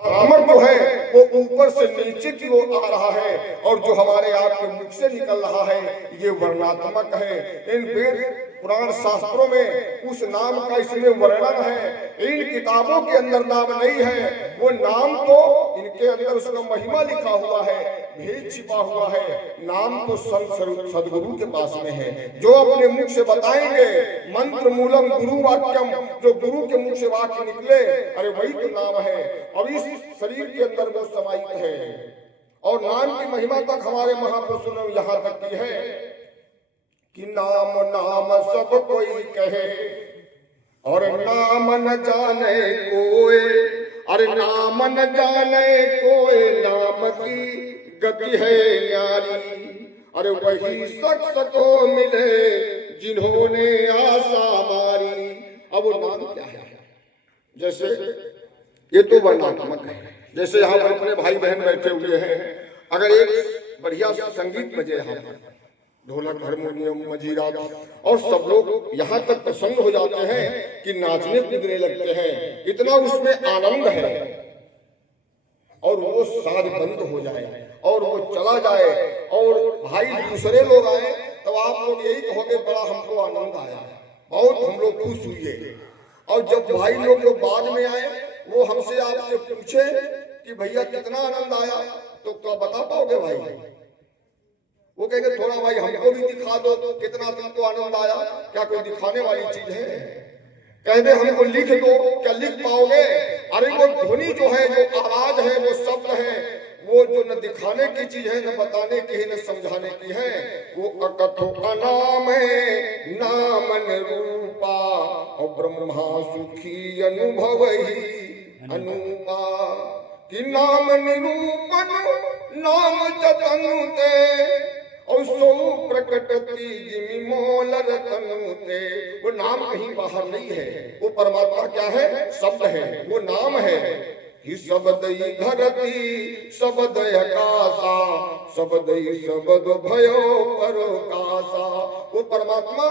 आत्मक जो है वो ऊपर से नीचे की ओर आ रहा है, और जो हमारे आपके मुख से निकल रहा है ये वर्णात्मक है। इन वेद पुराण शास्त्रों में उस नाम का इसमें वर्णन है। इन किताबों के अंदर नाम नहीं है, वो नाम तो इनके अंदर उसका महिमा लिखा हुआ है, भेद छिपा हुआ है। नाम तो सदगुरु के पास में है, जो अपने मुख से बताएंगे। मंत्र मूलम गुरु वाक्यम, जो गुरु के मुख से वाक्य निकले, अरे वही तो नाम है। और इस शरीर के अंदर वो समाहित है। और नाम की महिमा तक हमारे महापुरुषों ने यहाँ तक की है कि नाम नाम सब कोई कहे और नाम न जाने कोई। अरे नाम न जाने कोई, नाम की गति है न्यारी। अरे वही शख्स को मिले जिन्होंने आशा मारी। अब वो नाम क्या है? जैसे ये तो वर्णात्मक है। जैसे यहाँ पर अपने भाई बहन बैठे हुए हैं, अगर एक बढ़िया संगीत बजे यहाँ पर, ढोलक हारमोनियम मजीरा, और सब लोग यहाँ तक प्रसन्न हो जाते हैं कि नाचने कूदने लगते हैं, इतना उसमें आनंद है, और वो साज बंद हो जाए और वो चला जाए और भाई दूसरे लोग आए, तो आप लोग यही कहोगे बड़ा हमको आनंद आया, बहुत हम लोग खुश हुए। और जब भाई लोग जो बाद में आए वो हमसे आपसे पूछे कि भैया कितना आनंद आया, तो क्या बता पाओगे भाई? वो कहेंगे थोड़ा भाई हमको भी दिखा दो कितना तुमको आनंद आया। क्या कोई दिखाने वाली चीज है? कहते हमको लिख दो, क्या लिख पाओगे? अरे वो ध्वनि जो है, जो आवाज है, वो शब्द है, वो जो न दिखाने की चीज है, न बताने की है, न समझाने की है। वो अकथो अनाम है, नामन रूपा, और ब्रह्मा सुखी अनुभव ही अनुपा। कि नाम निरूपण नाम जतनु ते, और सो प्रकटती जिमि मोल रतनु ते। वो नाम कहीं बाहर नहीं है, वो परमात्मा क्या है? शब्द है, वो नाम है। कि शब्द ही धरती शब्द आकाशा, शब्द ही शब्द भयो परोकाशा। वो परमात्मा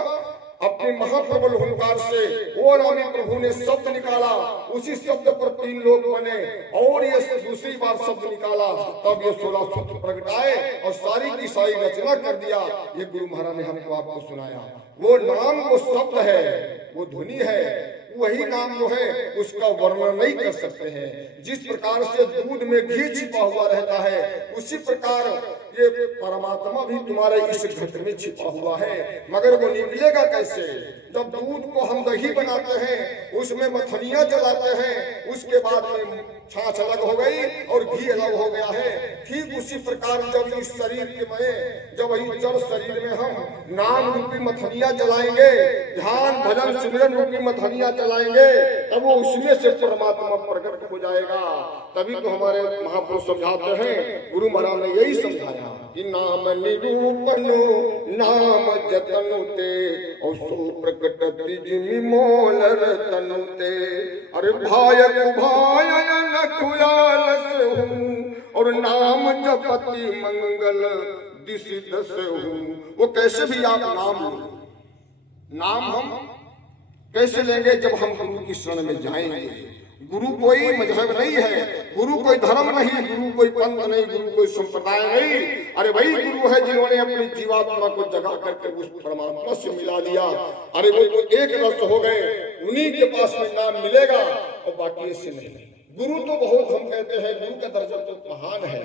अपने महाप्रबल हुंकार से वो रामी प्रभु ने शब्द निकाला, उसी शब्द पर तीन लोग बने, और ये दूसरी बार शब्द निकाला, तब ये 16 सूत्र प्रगटाए और सारी की सारी रचना कर दिया। ये गुरु महाराज ने हमको आपको सुनाया। वो नाम वो शब्द है, वो ध्वनि है, वही नाम जो है उसका वर्णन नहीं कर सकते हैं। जिस प्रकार से दूध में घी छिपा हुआ रहता है, उसी प्रकार ये परमात्मा भी तुम्हारे इस घट में छिपा हुआ है। मगर वो निकलेगा कैसे? जब दूध को हम दही बनाते हैं, उसमें मथनियां जलाते हैं, उसके बाद में छाछ अलग हो गई और घी अलग हो गया है। ठीक उसी प्रकार जब इस शरीर के में, जब इस जड़ शरीर में हम नाम रूपी मथनियां जलाएंगे, ध्यान भजन सिमरन रूपी मथनियां जलाएंगे, तब वो उसमें से परमात्मा प्रकट हो जाएगा। तभी तो हमारे महापुरुष समझाते हैं, गुरु महाराज ने यही समझाया कि नाम निरूपण नाम जतनु ते, और सो प्रकटति जिमि मोल रतनु ते। अरे भाय कुभाय न खुयालस हूँ, और नाम जपति मंगल दिशि दस हूँ। वो कैसे भी आप नाम लो, नाम हम कैसे लेंगे? जब हम गुरु की शरण में जाएंगे। गुरु कोई मजहब नहीं है, गुरु कोई धर्म नहीं, गुरु कोई पंथ नहीं, गुरु कोई संप्रदाय नहीं। अरे वही गुरु है जिन्होंने अपनी जीवात्मा को जगा करके उस परमात्मा से मिला दिया। अरे वो तो एक रस हो गए, उन्हीं के पास में नाम मिलेगा, और बाकी ऐसे नहीं। गुरु तो बहुत हम कहते हैं, गुरु का दर्जा तो महान है,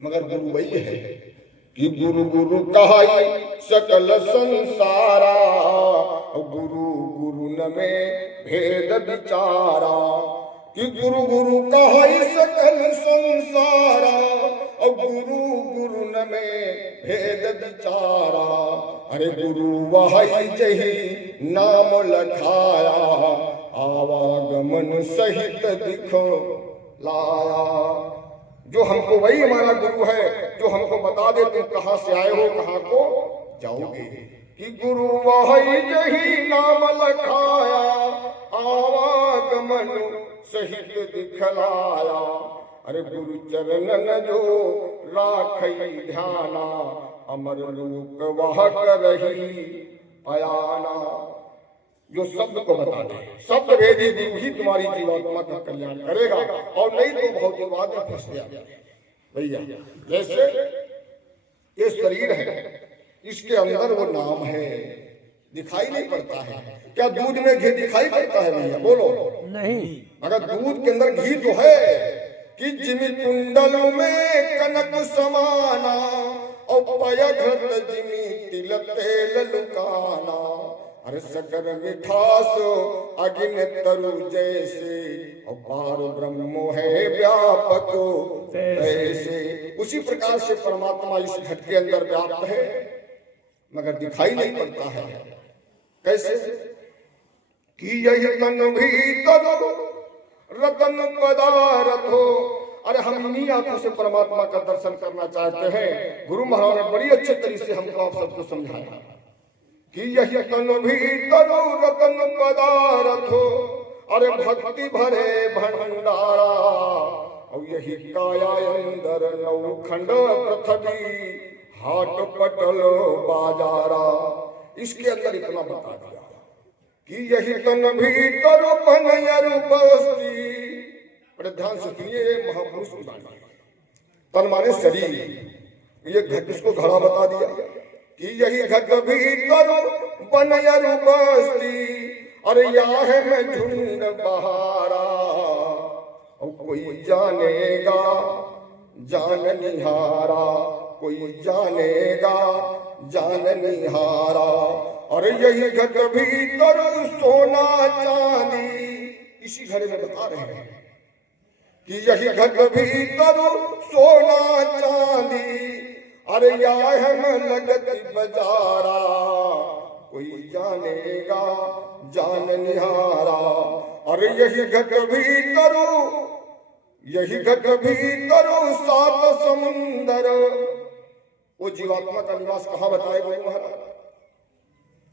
मगर गुरु वही है कि गुरु गुरु कहाई सकल संसारा, गुरु गुरु न में भेद विचारा। कि गुरु गुरु कहाई सकल संसारा, और गुरु गुरु न में भेद विचारा। अरे गुरु वही जही नाम लखाया, आवागमन सहित दिखो लाया। जो हमको वही हमारा गुरु है, जो हमको बता दे तुम कहाँ से आए हो, कहाँ को जाओगे। कि गुरु वही जही नाम लखाया, आवागमन सहित दिखलाया। अरे गुरु चरणन जो राखई ध्याना, अमर लोक वह करही पयाना। जो शब्द को बता दे। शब्द भेदी गुरु ही तुम्हारी जीवात्मा का कल्याण करेगा, और नहीं तो भौतिकवाद में फंस गया भैया। जैसे ये शरीर है, इसके अंदर वो नाम है, दिखाई नहीं पड़ता है। क्या दूध में घी दिखाई पड़ता है भैया? बोलो नहीं। मगर दूध के अंदर घी तो है कि जिमी कुंडल में कनक समाना और पयघृत जिमी तिल तेल लुकाना। अरे सकर मिठास अगिन तरु जैसे और पार ब्रह्म है व्यापक ऐसे। उसी प्रकार से परमात्मा इस घट के अंदर व्याप्त है, मगर दिखाई नहीं पड़ता है। कैसे कि यही तन भीतर रतन पदार्थ हो। अरे हम इन्हीं आंखों से परमात्मा का दर्शन करना चाहते हैं। गुरु महाराज ने बड़ी अच्छे तरीके से हमको आप सबको समझाया कि यही तन भीतर रतन पदार्थ हो। अरे भक्ति भरे भंडारा और यही काया अंदर नौखंड पृथ्वी हाट पटल बाजारा। इसके अंदर इतना बता दिया कि यही तन भीतर पनयर बस्ती। बड़े ध्यान से सुनिए, ये महापुरुष की बात। तन माने शरीर, ये घट, इसको घड़ा बता दिया कि यही घट भीतर पनयर बस्ती। अरे याह में झुंड बहारा और कोई जानेगा जान निहारा, कोई जानेगा जान निहारा। और यही घट भीतर सोना चांदी। इसी घड़े में बता रहे हैं कि यही घट भीतर सोना चांदी। अरे याह में लगती बजारा कोई जानेगा जान निहारा। अरे यही घट भीतर, यही घट भीतर सात समुंदर। वो जीवात्मा का निवास कहाँ बताए गुरु महाराज?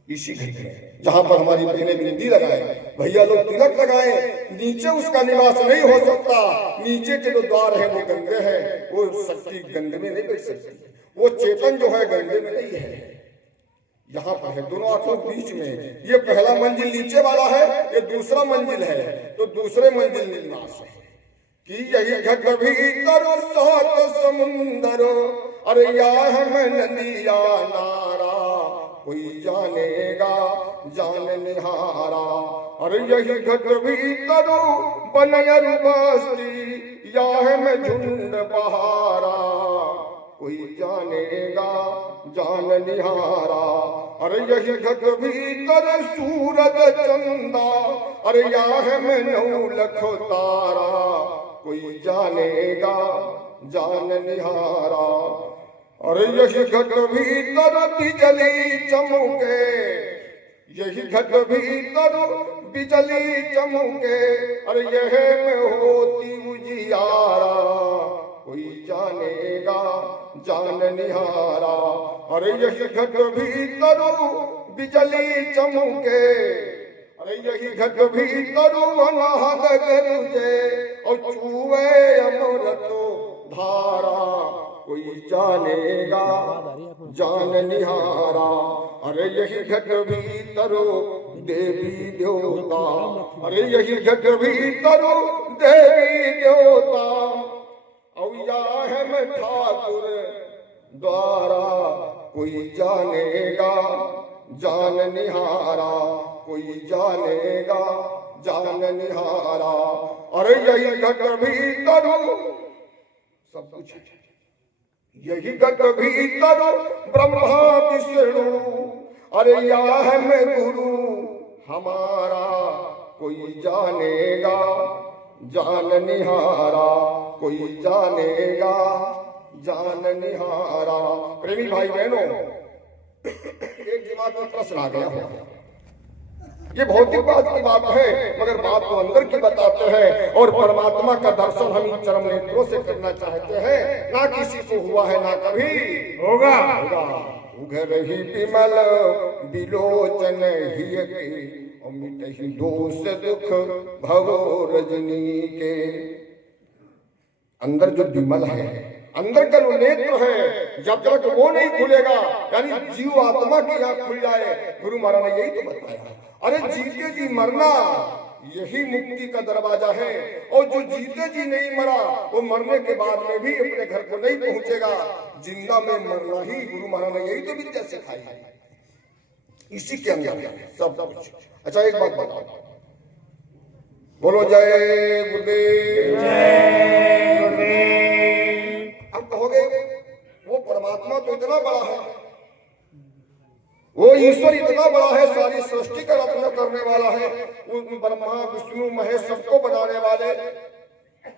इसी घट में, जहां पर हमारी बहनें बिंदी लगाए, भैया लोग तिलक लगाए। नीचे उसका निवास नहीं हो सकता। नीचे के जो द्वार है वो गंदे हैं, वो शक्ति गंदे में नहीं बैठ सकती। वो चेतन जो है गंदे में नहीं है, यहाँ पर है, दोनों आंखों के बीच में। ये पहला मंजिल नीचे वाला है, ये दूसरा मंजिल है, तो दूसरे मंजिल में निवास है कि यही घट भीतर सात समुंदर। अरे याह में नदिया नारा कोई जानेगा जान निहारा। अरे यही घट भीतर बनयर बस्ती। याह में झुंड बहारा कोई जानेगा जान निहारा। अरे यही घट भीतर सूरज चंदा। अरे याह में 9 लाख तारा कोई जानेगा जान निहारा। अरे यही घट भीतर बिजली चमके। यही घट भीतर बिजली चमके। अरे यह में होती उजियारा कोई जानेगा जान निहारा। अरे यही घट भीतर बिजली चमके। अरे यही घट भीतर अनाहत गरजे और चूहे अमृतो धारा कोई जानेगा जान निहारा। अरे यही घट भीतर देवी देवता। अरे यही घट भीतर देवी देवता। और याह में ठाकुर द्वारा कोई जानेगा जान निहारा। कोई जानेगा जान निहारा। अरे यही घट भीतर सब कुछ है। यही घट भीतर ब्रह्मा विष्णु। अरे याह में गुरु हमारा कोई जानेगा जान निहारा। कोई जानेगा जान निहारा। प्रेमी भाई बहनों, एक दिमाग में प्रश्न आ गया हो। ये भौतिक बात की बात है, मगर बात तो अंदर की बताते हैं। और परमात्मा का दर्शन हम इन चरम नेत्रों से करना चाहते हैं। ना किसी को हुआ है, ना कभी होगा। उघर ही विमल बिलोचन हिय के और मिटहि दोष दुख भवो रजनी के। अंदर जो विमल है अंदर का जो नेत्र है जब तक वो नहीं खुलेगा, यानी जीव आत्मा की आंख खुल जाए, गुरु महाराज ने यही तो बताया। अरे जीते जी मरना यही मुक्ति का दरवाजा है, और जो जीते जी नहीं मरा वो मरने के बाद में भी अपने घर को नहीं पहुंचेगा। जिंदा में मरना ही गुरु महाराज ने यही तो विद्या सिखाई है, इसी के अंदर सब कुछ। अच्छा एक बात बताओ, बोलो जय गुरुदेव। अब कहोगे वो परमात्मा तो इतना बड़ा है, वो ईश्वर इतना बड़ा है, सारी सृष्टि का रचना करने वाला है, ब्रह्मा विष्णु महेश सबको बनाने वाले,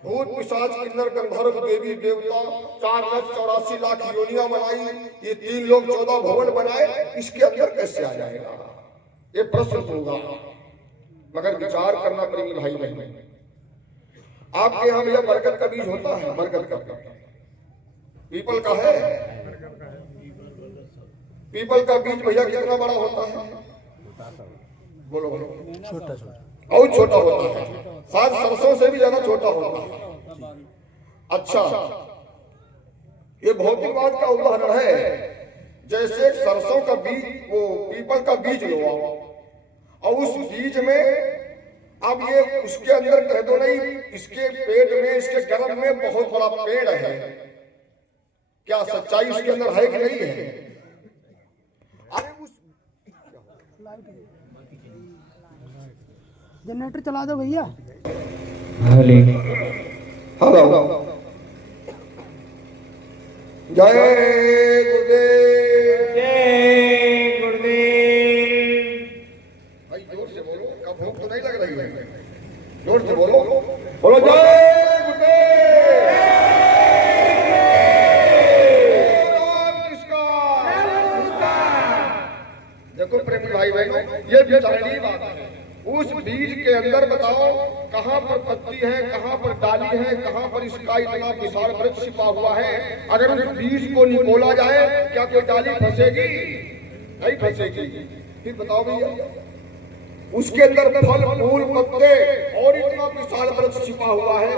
भूत पिशाच किन्नर गंधर्व देवी देवता 4,84,00,000 योनियां बनाई, ये 3 लोग 14 भवन बनाए, इसके अंदर कैसे आ जाएगा? ये प्रश्न होगा, मगर विचार करना पड़ेगा भाई बहन। आपके यहाँ भैया बरगद का बीज होता है? बरगद का, पीपल का है? पीपल का बीज भैया कितना बड़ा होता है? बोलो बोलो। छोटा छोटा, और छोटा होता है, शायद सरसों से भी ज्यादा छोटा होता है। अच्छा, ये भौतिकवाद का उदाहरण है। जैसे सरसों का बीज, वो पीपल का बीज लो और उस बीज में अब ये उसके अंदर कह दो नहीं, इसके पेट में, इसके गर्भ में बहुत बड़ा पेड़ है, क्या सच्चाई इसके अंदर है कि नहीं है? जनरेटर चला दो भैया। हेलो, जय गुरुदेव। जय गुरुदेव। भाई जोर से बोलो, कब भूख तो नहीं लग रही है? जोर से बोलो, बोलो जय गुरुदेव। देखो प्रेमी भाई बहनों, ये विचारणीय बात है। उस बीज के अंदर बताओ कहां पर पत्ती है, कहां पर डाली है, कहां पर इसका इतना विशाल वृक्ष छिपा हुआ है। अगर उस बीज को निकोला जाए, क्या कोई डाली फंसेगी? नहीं फंसेगी। फिर बताओ भैया, उसके अंदर फल फूल पत्ते और इतना विशाल वृक्ष छिपा हुआ है।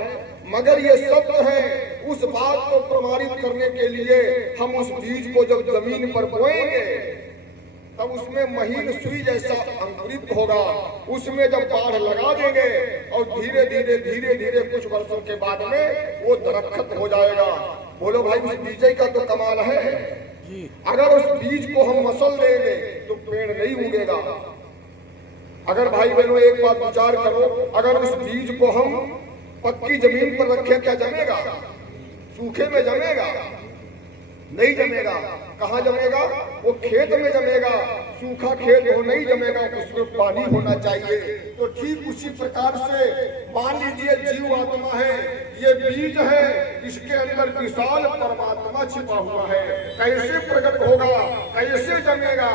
मगर ये सत्य है, उस बात को प्रमाणित करने के लिए हम उस बीज को जब जमीन पर बोएंगे तब उसमें महीन सुई जैसा अंकुरित होगा। उसमें जब बाढ़ लगा देंगे और धीरे धीरे कुछ वर्षों के बाद में वो दरख्त हो जाएगा। बोलो भाई, उस बीज का तो कमाल है। अगर उस बीज को हम मसल देंगे तो पेड़ नहीं उगेगा। अगर भाई बहनों एक बात विचार करो, अगर उस बीज को हम पक्की जमीन पर रखें, क्या जमेगा? सूखे में जमेगा? नहीं जमेगा। कहाँ जमेगा? वो खेत में जमेगा। सूखा खेत हो नहीं जमेगा, उसमें पानी होना चाहिए। तो ठीक उसी प्रकार से मान लीजिए जीव आत्मा है, ये बीज है, इसके अंदर विशाल परमात्मा छिपा हुआ है। कैसे प्रकट होगा, कैसे जमेगा?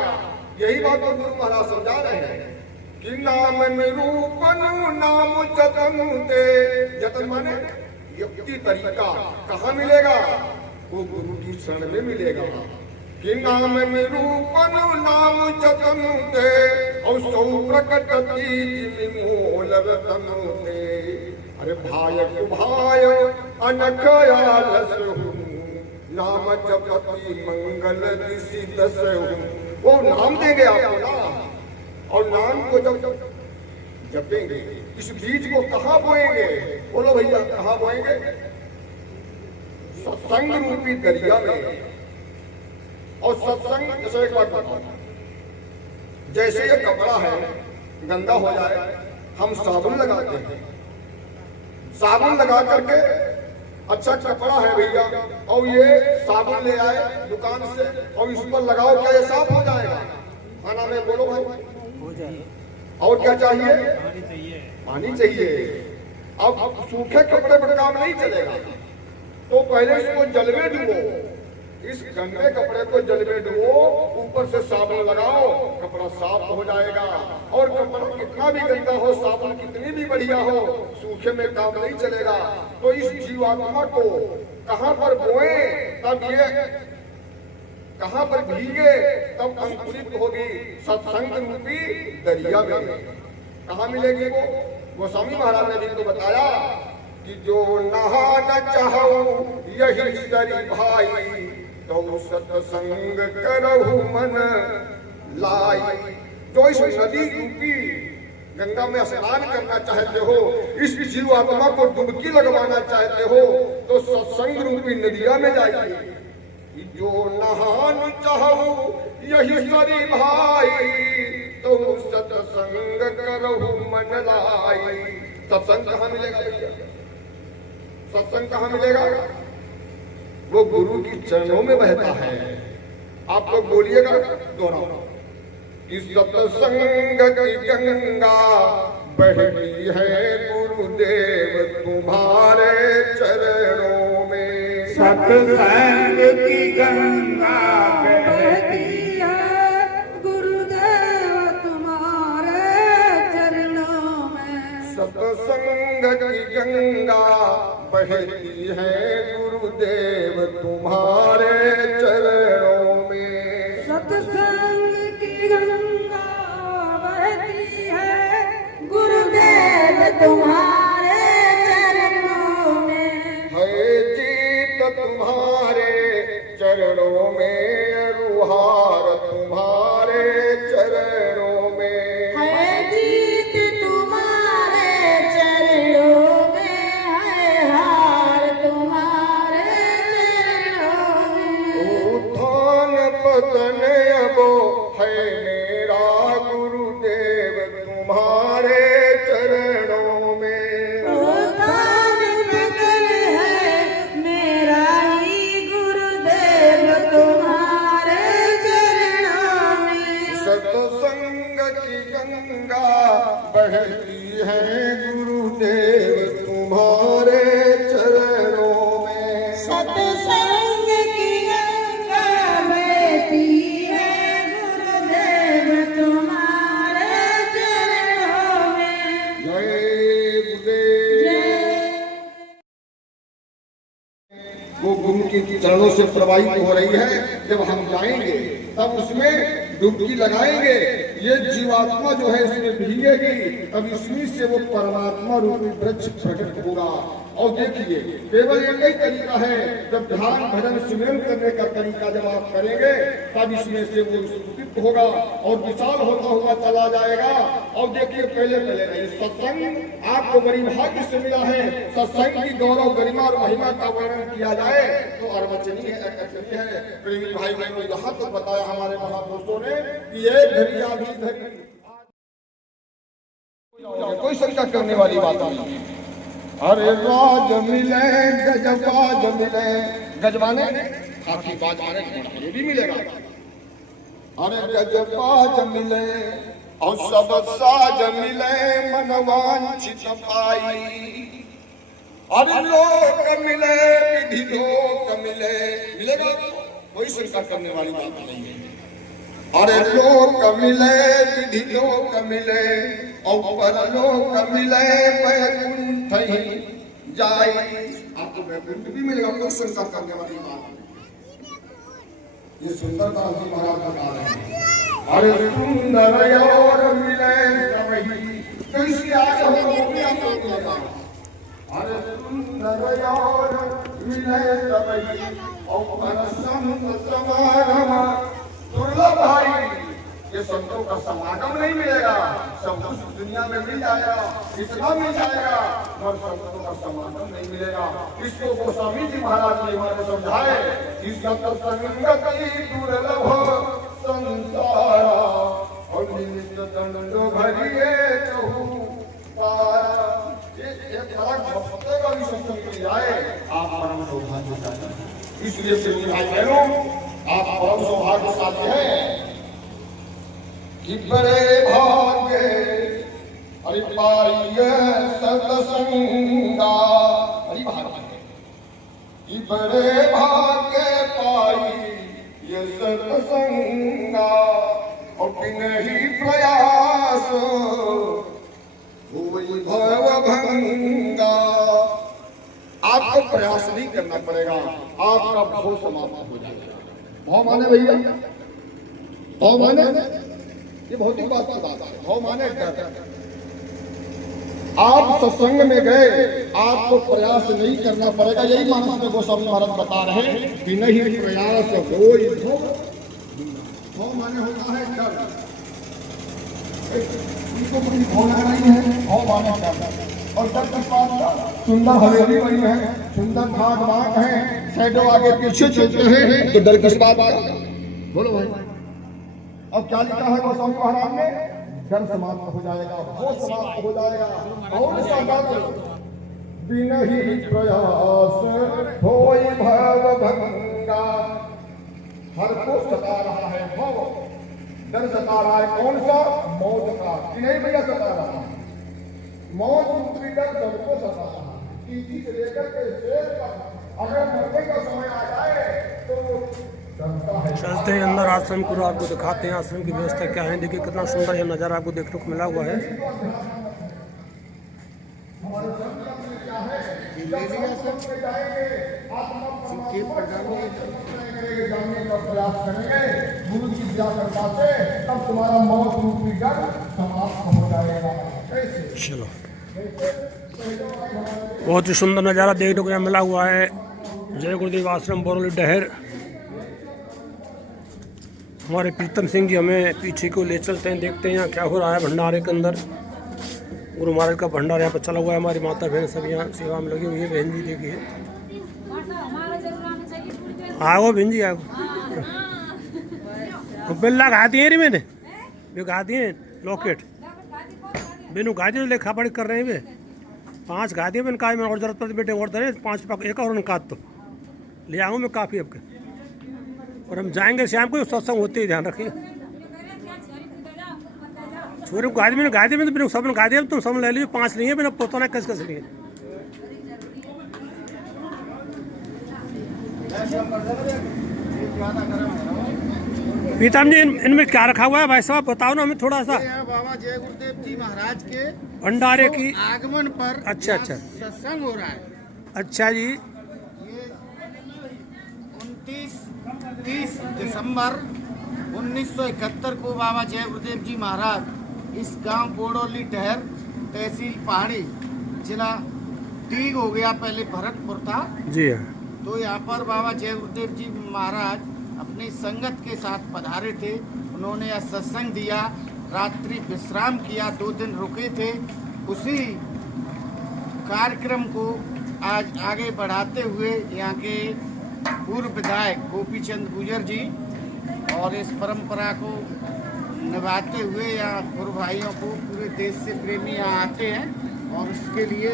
यही बात तो गुरु महाराज समझा रहे हैं कि नाम निरूपण नाम जतन दे। जतन माने युक्ति तरीका। कहाँ मिलेगा? वो गुरु की शरण में मिलेगा। कि नाम निरूपण नाम जतन दे और सौ प्रकटति मोल रतन दे। अरे भाय भाय अनख आलस हूँ, नाम जपति मंगल दिशि दस हूँ। वो नाम देंगे आपको ना, और नाम को जब जपेंगे, इस बीज को कहाँ बोएंगे? बोलो भैया, कहाँ बोएंगे? सत्संग रूपी दरिया में। और सत्संग, जैसे एक बात बताओ, जैसे ये कपड़ा है गंदा हो जाए, हम साबुन लगाते हैं। साबुन लगा करके अच्छा कपड़ा है भैया, और ये साबुन ले आए दुकान से और इस पर लगाओ, क्या ये साफ हो जाएगा? खाना में बोलो भाई, हो जाए। और क्या चाहिए? पानी चाहिए। पानी चाहिए। अब सूखे कपड़े पर काम नहीं चलेगा, तो पहले इसको जल में डुबो, इस गंदे कपड़े को जल में डुबो, ऊपर से साबुन लगाओ, कपड़ा साफ हो जाएगा। और कपड़ा कितना भी गंदा हो, साबुन कितनी भी बढ़िया हो, सूखे में काम नहीं चलेगा। तो इस जीवात्मा को कहाँ पर बोए तब ये, कहाँ पर भीगे तब अंकुरित होगी? सत्संग रूपी दरिया में। कहाँ मिलेगी वो? गोस्वामी महाराज ने भी तो बताया कि जो नहा न चाहो यही सरी भाई, तो सत्संग करहु मन लाई। जो इस नदी रूपी गंगा में स्नान करना चाहते हो, इस जीव आत्मा को डुबकी लगवाना चाहते हो, तो सत्संग रूपी नदिया में जाइए। जो नहान चाहो यही सरी भाई, तो सत्संग करहु मन लाई। सत्संग कहाँ मिलेगा भैया? सत्संग कहाँ मिलेगा? वो गुरु की चरणों में बहता है। आप लोग बोलिएगा दोनों कि सत्संग की गंगा बहती है गुरुदेव तुम्हारे चरणों में। सत्संग की गंगा बहती है गुरुदेव तुम्हारे चरणों में। सत्संग की गंगा बहती है गुरुदेव तुम्हारे चरणों में। सत्संग की गंगा बहती है गुरुदेव तुम्हारे चरणों में। है जीत तुम्हारे चरणों में, रुहार तुम्हारे चरणों में। है जीत तुम्हारे चरणों में, है हार तुम्हारे चरणों में। उत्थान पतन अबो है मेरा गुरुदेव तुम्हारे चरणों में। उत्थान पतन है मेरा ही गुरुदेव तुम्हारे चरणों में। सत्संग की गंगा बहती है गुरुदेव तुम्हारे चरणों में। सत्संग की गंगा बहती है गुरुदेव तुम्हारे चरणों में। जय गुरुदेव। वो गुरु के चरणों से प्रवाहित हो रही है। जब हम जाएंगे तब उसमें डुबकी लगाएंगे, ये जीवात्मा जो है इसमें भीगेगी, तब इसमें से वो परमात्मा रूपी वृक्ष प्रकट होगा। और देखिए केवल एक ही तरीका है, जब ध्यान भजन सुमिरन करने का तरीका जब आप करेंगे तब इसमें से वो स्फुटित होगा और विशाल होता हुआ चला जाएगा। और देखिए पहले नहीं, सत्संग आपको बड़ी भाग्य से मिला है। सत्संग की गौरव गरिमा और महिमा का वर्णन किया जाए तो अर्वचनीय है, अकथनीय है। प्रेमी भाई बहनों, यहाँ तो बताया हमारे महापुरुषों ने कि ये धरिया भी धरी, कोई शंका करने वाली बात नहीं। अरे राज मिले गजबाज मिले, गजबाने काफी बाज माने, ये भी मिलेगा। अरे गजबाज मिले और सब साज मिले, मनवांछित पाई। अरे लोक मिले विधि लोक मिले, मिलेगा, कोई शंका करने वाली बात नहीं है। अरे लोक मिले विधि लोक मिले और परलोक मिले वैकुंठ ही जाई। आपको वैकुंठ भी मिलेगा, कोई शंका करने वाली बात नहीं। ये सुंदरता जी महाराज बता रहे हैं। अरे सुंदर और मिले सबही, कैसी आज हो वो भी आपको मिलेगा। अरे सुंदर और मिले सबही और संत समागम दुर्लभ भाई। ये संतों का समागम नहीं मिलेगा, सब कुछ दुनिया में मिल जाएगा, इतना मिल जाएगा, मगर संतों का समागम नहीं मिलेगा। इसको गोस्वामी जी महाराज ने हमारे समझाए कि सत्संगति दुर्लभ संसारा और निमित्त दंड भरिए कहूं पारा। ये भक्तों का भी सत्संग मिल जाए, आप परम सौभाग्यशाली। इसलिए प्रिय भाई बहनों, आप परम सौभाग्यशाली हैं कि बड़े भाग्य अरे पाइए सत्संगा। अरे भाग्य कि बड़े भाग्य पाई ये सत्संगा, और बिन ही प्रयास हुई भव भंगा। आपको प्रयास नहीं करना पड़ेगा, आपका भव समाप्त हो जाएगा। भव माने भैया, भव माने ये भौतिक बात की बात है। भव माने डर, आप सत्संग में गए, आपको प्रयास नहीं करना पड़ेगा। यही मानस में गोस्वामी महाराज बता रहे कि नहीं प्रयास हो माने होता है डर। इनको कोई भोला नहीं है, हो माने डर। और डर के पास सुंदर हवेली बनी है, सुंदर घाट बाट है, शैडो आगे पीछे चलते हैं, तो डर किस बात का? बोलो भाई। अब क्या लिखा है गोस्वामी महाराज ने? डर समाप्त हो जाएगा, भोग समाप्त हो जाएगा। और सा डर बिना ही प्रयास होई भव भंगा। हर को सता रहा है भव, डर सता रहा है। कौन सा? मौत का। कि नहीं भैया सता रहा है? मौत रूपी डर सबको सता रहा है। चींटी से लेकर के शेर तक अगर मरने का समय आ जाए तो चलते हैं अंदर आश्रम को, आपको दिखाते हैं आश्रम की व्यवस्था क्या है। देखिए कितना सुंदर यह नज़ारा आपको देखने को मिला हुआ है। गुरु की व्याकरणता से तब तुम्हारा मौत रूपी डर समाप्त हो जाएगा। चलो, बहुत ही सुंदर नज़ारा देखने को यहाँ मिला हुआ है। जय गुरुदेव आश्रम बोरोली डहर। हमारे प्रीतम सिंह जी हमें पीछे को ले चलते हैं, देखते हैं यहाँ क्या हो रहा है भंडारे के अंदर। गुरु महाराज का भंडार यहाँ पर चला हुआ है। हमारी माता बहन सब यहाँ सेवा में लगी हुई है। बहन जी देखिए, आओ बहन जी आओ। बिल्ला गा दिए रे मैंने, वे गा दिए लॉकेट बेनू गा दिए, लेखा पढ़ी कर रहे हैं वे 5 गा दिए मैंने। कहा मैं और जरूरत पड़ती बेटे और दे 5 एक और काट तो ले आऊँ मैं काफ़ी आपके। और हम जाएंगे शाम को, सत्संग होते ही ध्यान रखिए। छोरे को गादी में गा दिया, मैंने सब ने गा दिया, तुम सब ले लीजिए। 5 नहीं है मैंने पोता ना कस लिए। पीतम जी इनमें क्या रखा हुआ है भाई साहब, बताओ ना हमें थोड़ा सा। बाबा जय गुरुदेव जी महाराज के भंडारे की आगमन पर अच्छा अच्छा सत्संग हो रहा है। अच्छा जी, ये 30 दिसंबर 1971 को बाबा जय गुरुदेव जी महाराज इस गांव बोड़ोली डहर, तहसील पहाड़ी, जिला टीग हो गया, पहले भरतपुर था जी हाँ। तो यहाँ पर बाबा जय गुरुदेव जी महाराज अपनी संगत के साथ पधारे थे। उन्होंने यह सत्संग दिया, रात्रि विश्राम किया, 2 दिन रुके थे। उसी कार्यक्रम को आज आगे बढ़ाते हुए यहाँ के पूर्व विधायक गोपी चंद गुजर जी और इस परंपरा को निभाते हुए यहाँ गुरु भाइयों को पूरे देश से प्रेमी यहाँ आते हैं और उसके लिए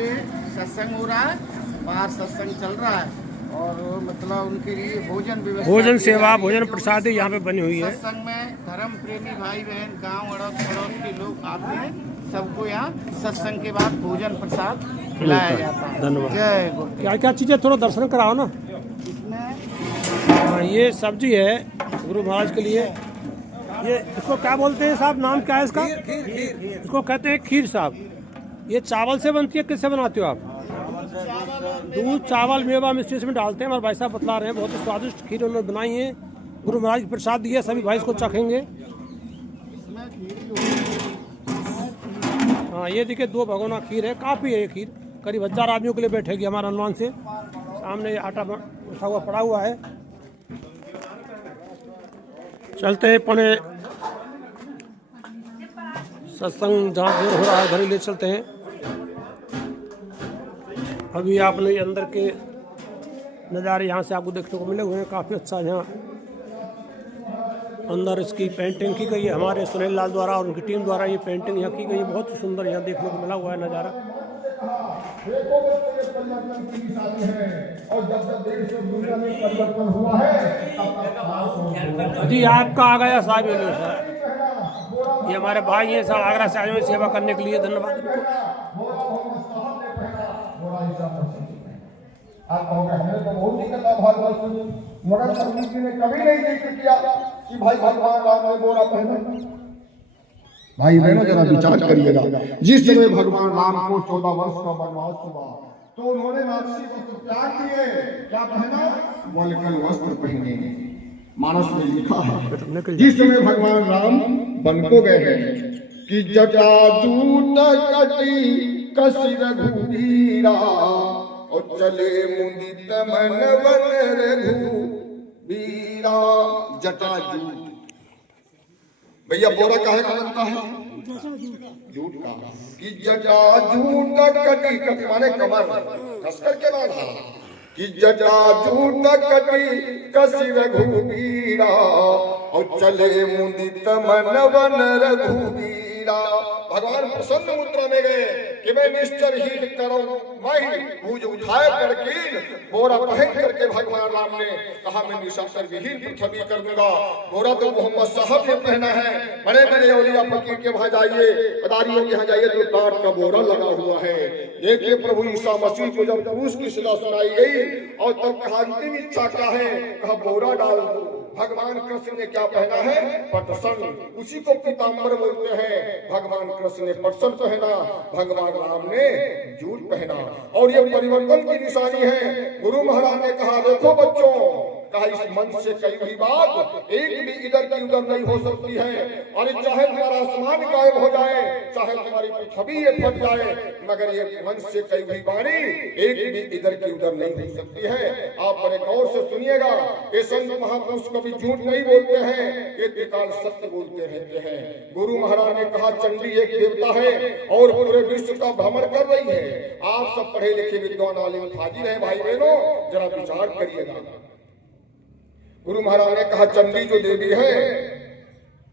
सत्संग हो रहा है, बाहर सत्संग चल रहा है और मतलब उनके लिए भोजन व्यवस्था, भोजन सेवा, भोजन प्रसाद यहाँ पे बनी हुई है। सत्संग में धर्म प्रेमी भाई बहन, गांव अड़ोस पड़ोस के लोग आते हैं, सबको यहाँ सत्संग के बाद भोजन प्रसाद खिलाया जाता है। धन्यवाद। जय गुरु। क्या क्या चीज़ें थोड़ा दर्शन कराओ ना। इसमें ये सब्जी है गुरु महाराज के लिए। ये इसको क्या बोलते हैं साहब, नाम क्या है इसका? इसको कहते हैं खीर साहब। ये चावल से बनती है, किससे बनाते हो आप? दूध, चावल, मेवा मिश्री इसमें डालते हैं। हमारे भाई साहब बतला रहे हैं, बहुत ही स्वादिष्ट खीर उन्होंने बनाई है। गुरु महाराज प्रसाद दिया, सभी भाई इसको चखेंगे। हाँ ये देखिए 2 भगोना खीर है, काफ़ी है ये खीर, करीब 1000 आदमियों के लिए बैठेगी हमारे अनुमान से। सामने आटा उठा हुआ पड़ा हुआ है। चलते हैं पौने सत्संग जहाँ देर हो रहा है घर ले चलते हैं। अभी आपने अंदर के नज़ारे यहाँ से आपको देखने को मिले हुए हैं, काफ़ी अच्छा यहाँ अंदर इसकी पेंटिंग की गई है हमारे सुनील लाल द्वारा और उनकी टीम द्वारा। ये पेंटिंग यहाँ की गई है, बहुत ही सुंदर यहाँ देखने को मिला हुआ है नज़ारा। जी आपका आ गया साहब, ये हमारे भाई हैं सब आगरा से आए हुए सेवा करने के लिए, धन्यवाद इनको। आप कहोगे हमने तो बहुत ही करता भागवत सुनी, मगर स्वामी जी ने कभी नहीं जिक्र किया कि भाई भगवान राम ने बोला पहले। भाई बहनों जरा विचार करिएगा, जिस समय भगवान राम को 14 वर्ष का वनवास हुआ तो उन्होंने राक्षसी वस्त्र त्याग दिए, क्या पहना? वल्कल वस्त्र पहने। मानस में लिखा है जिस समय भगवान राम वन को गए हैं कि जटा दूत कटी कसी रघुवीरा और चले मुदित मन वन रघुवीरा। जटाजूट भैया बोरा काहे का बनता है? जूट का। कि जटाजूट कटी, कटी माने कमर कस करके बांधा। कि जटाजूट कटी कसी रघुवीरा और चले मुदित मन वन रघुवीरा। भगवान प्रसन्न मुद्रा में गए कि मैं निश्चर ही करूं माही भुज उठाए करकीन। बोरा पहन करके भगवान राम ने कहा मैं निशाचर विहीन पृथ्वी कर दूंगा। बोरा तो मोहम्मद साहब ने पहना है। बड़े बड़े औलिया फकीर के वहां जाइए, पदारियों के यहाँ जाइए तो टाट का बोरा लगा हुआ है। देखिए प्रभु ईसा मसीह को जब क्रूस की सजा सुनाई गई और तब कहा अंतिम इच्छा क्या है? कहा बोरा डाल दो। भगवान कृष्ण ने क्या पहना है? पटसन। उसी को पीताम्बर बोलते हैं। भगवान कृष्ण ने पटसन पहना, भगवान राम ने जूट पहना। और ये परिवर्तन की निशानी है। गुरु महाराज ने कहा देखो बच्चों, कहा इस मंच से कही हुई बात एक भी इधर की उधर नहीं हो सकती है। और चाहे तुम्हारा आसमान गायब हो जाए, चाहे तुम्हारी पृथ्वी ये फट जाए, मगर ये मंच से कही हुई वाणी एक भी इधर की उधर नहीं हो सकती है। आप बड़े गौर से सुनिएगा। ये संत महापुरुष कभी झूठ नहीं बोलते हैं, ये त्रिकाल सत्य बोलते रहते हैं। गुरु महाराज ने कहा चंडी एक देवता है और पूरे विश्व का भ्रमण कर रही है। आप सब पढ़े लिखे विद्वान आलिम फाजिल हैं भाई बहनों, जरा विचार करिएगा। गुरु महाराज ने कहा चंडी जो देवी है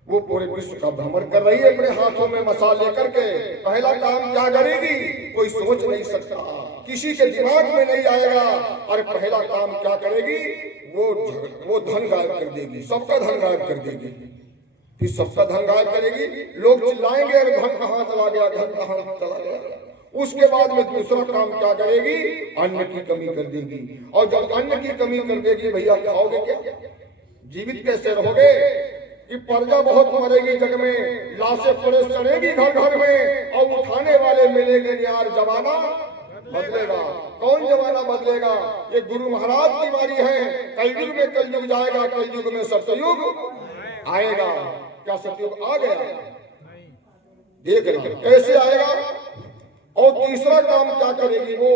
वो पूरे विश्व का भ्रमण कर रही है अपने हाथों में मसाल लेकर के। पहला काम क्या करेगी कोई सोच नहीं सकता, किसी के दिमाग में नहीं आएगा। और पहला काम क्या करेगी? वो धन गायब कर देगी, सबका धन गायब कर देगी। फिर सबका धन गायब करेगी, लोग चिल्लाएंगे अरे धन कहाँ चला गया, धन कहाँ चला गया। उसके बाद में दूसरा काम क्या करेगी? अन्न की कमी कर देगी। और जब अन्न की कमी कर देगी भैया खाओगे क्या? जीवित कैसे रहोगे? कि प्रजा बहुत मरेगी जग में, लाशें पड़े सड़ेगी घर घर में, और उठाने वाले मिलेंगे यार। जमाना बदलेगा। कौन जमाना बदलेगा? ये गुरु महाराज की बारी है। कलयुग में कलयुग जाएगा, कलयुग में सतयुग आएगा। क्या सतयुग आ गया? देख रहे कैसे आएगा। और तीसरा काम क्या करेगी? वो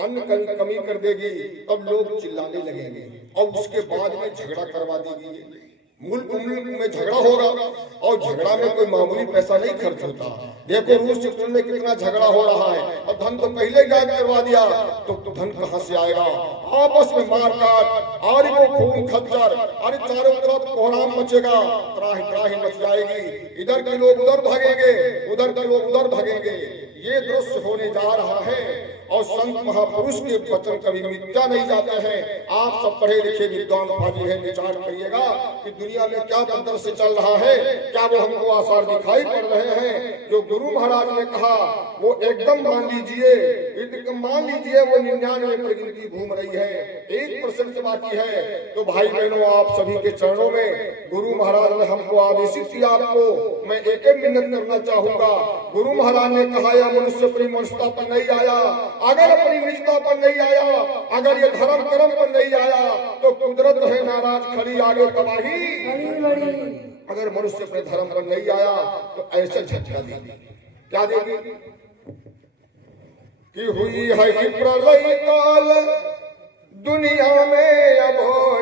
अन्न की कमी कर देगी, तब लोग चिल्लाने लगेंगे। और उसके बाद में झगड़ा करवा देगी। मुल्क में झगड़ा होगा और झगड़ा में कोई मामूली पैसा नहीं खर्च होता। देखो रूस यूक्रेन में कितना झगड़ा हो रहा है और धन तो पहले गायब करवा दिया, तो धन कहां से आएगा? आपस में मारकाट, आरी को खून खच्चर, अरे चारों तरफ कोहराम मचेगा, त्राही त्राही मच जाएगी। इधर के लोग उधर भागेंगे, उधर के लोग उधर भागेंगे। ये दृश्य होने जा रहा है। और संत महापुरुष के वचन कभी मिथ्या नहीं जाते हैं। आप सब पढ़े लिखे विद्वान भाजी हैं, विचार करिएगा कि दुनिया में क्या अंतर से चल रहा है। क्या वो हमको आसार दिखाई पड़ रहे हैं? जो गुरु महाराज ने कहा वो एकदम मान लीजिए, मान लीजिए वो 99 पर गिनती घूम रही है, 1% बाकी है। तो भाई बहनों आप सभी के चरणों में गुरु महाराज ने हमको आदेशित किया। आपको मैं एक मिनट करना चाहूंगा। गुरु महाराज ने कहा यह मनुष्य अपनी मनुष्यता पर नहीं आया, अगर अपनी निजता पर नहीं आया, अगर ये धर्म कर्म पर नहीं आया, तो कुदरत है नाराज खड़ी, आगे तबाही। अगर मनुष्य अपने धर्म पर नहीं आया तो ऐसे झटका देगी। क्या देगी? कि हुई है प्रलय काल दुनिया में, अब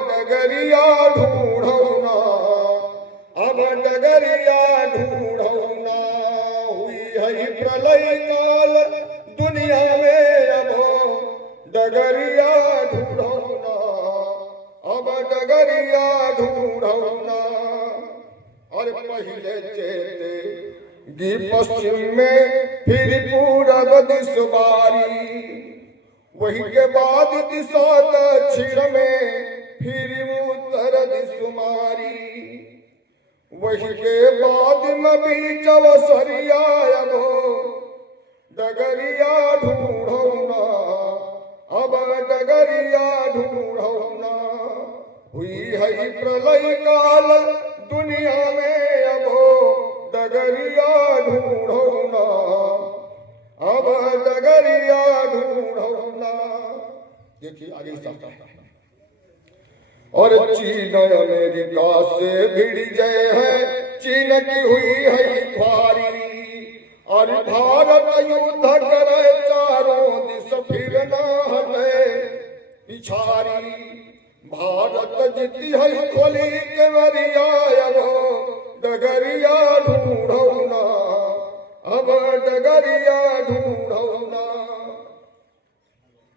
डगरिया ढूंढना, अब डगरिया ढूंढना। हुई है प्रलय काल दुनिया में, अब डगरिया ढूंढना, अब डगरिया ढूंढना। और पहले चेते गी पश्चिम में, फिर पूरब दिशबारी, वही के बाद दिशा दक्षिण में, फिर उत्तर दिशुमारी, वही के बाद नबी चवसरिया, डगरिया ढूंढना, अब डगरिया ढूंढना। हुई है प्रलय काल दुनिया में, अब डगरिया ढूंढना, अब डगरिया ढूंढना। देखिए आगे चलता है। और चीन अमेरिका से भिड़ गए हैं, चीन की हुई है ख्वारी, और भारत युद्ध करे चारों दिस फिर ना हटे पिछारी। भारत जीती है खोली के वरिया डगरिया ढूंढौना अब डगरिया ढूंढौना।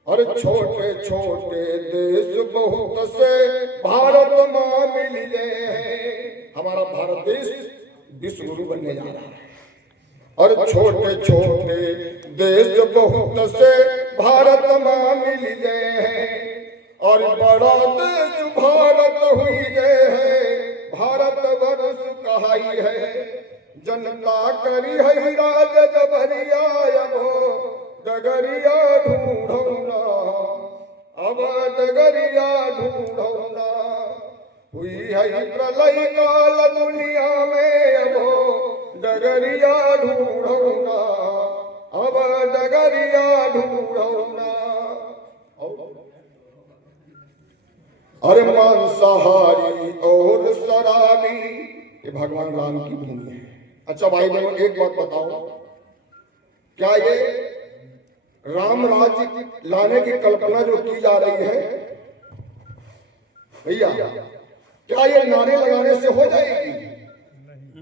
और छोटे छोटे देश बहुत से भारत मां मिले हैं। हमारा भारत देश विश्व गुरु बनने जा रहा है। और छोटे छोटे देश बहुत से भारत मां मिल गए हैं। और बड़ा देश भारत हुई गए है। भारत वर्ष कहाई है। जनता करी है राज जबरिया डगरिया ढूंढौना अब डगरिया ढूंढौना। हुई है प्रलय काल दुनिया में अब डगरिया ढूंढौना अब डगरिया ढूंढौना। अरे मांसाहारी और शराबी ये भगवान राम की भूमि है। अच्छा भाई बहनों एक बात बताओ, क्या ये राम राज्य लाने की कल्पना जो की जा रही है भैया, क्या ये नारे लगाने से हो जाएगी?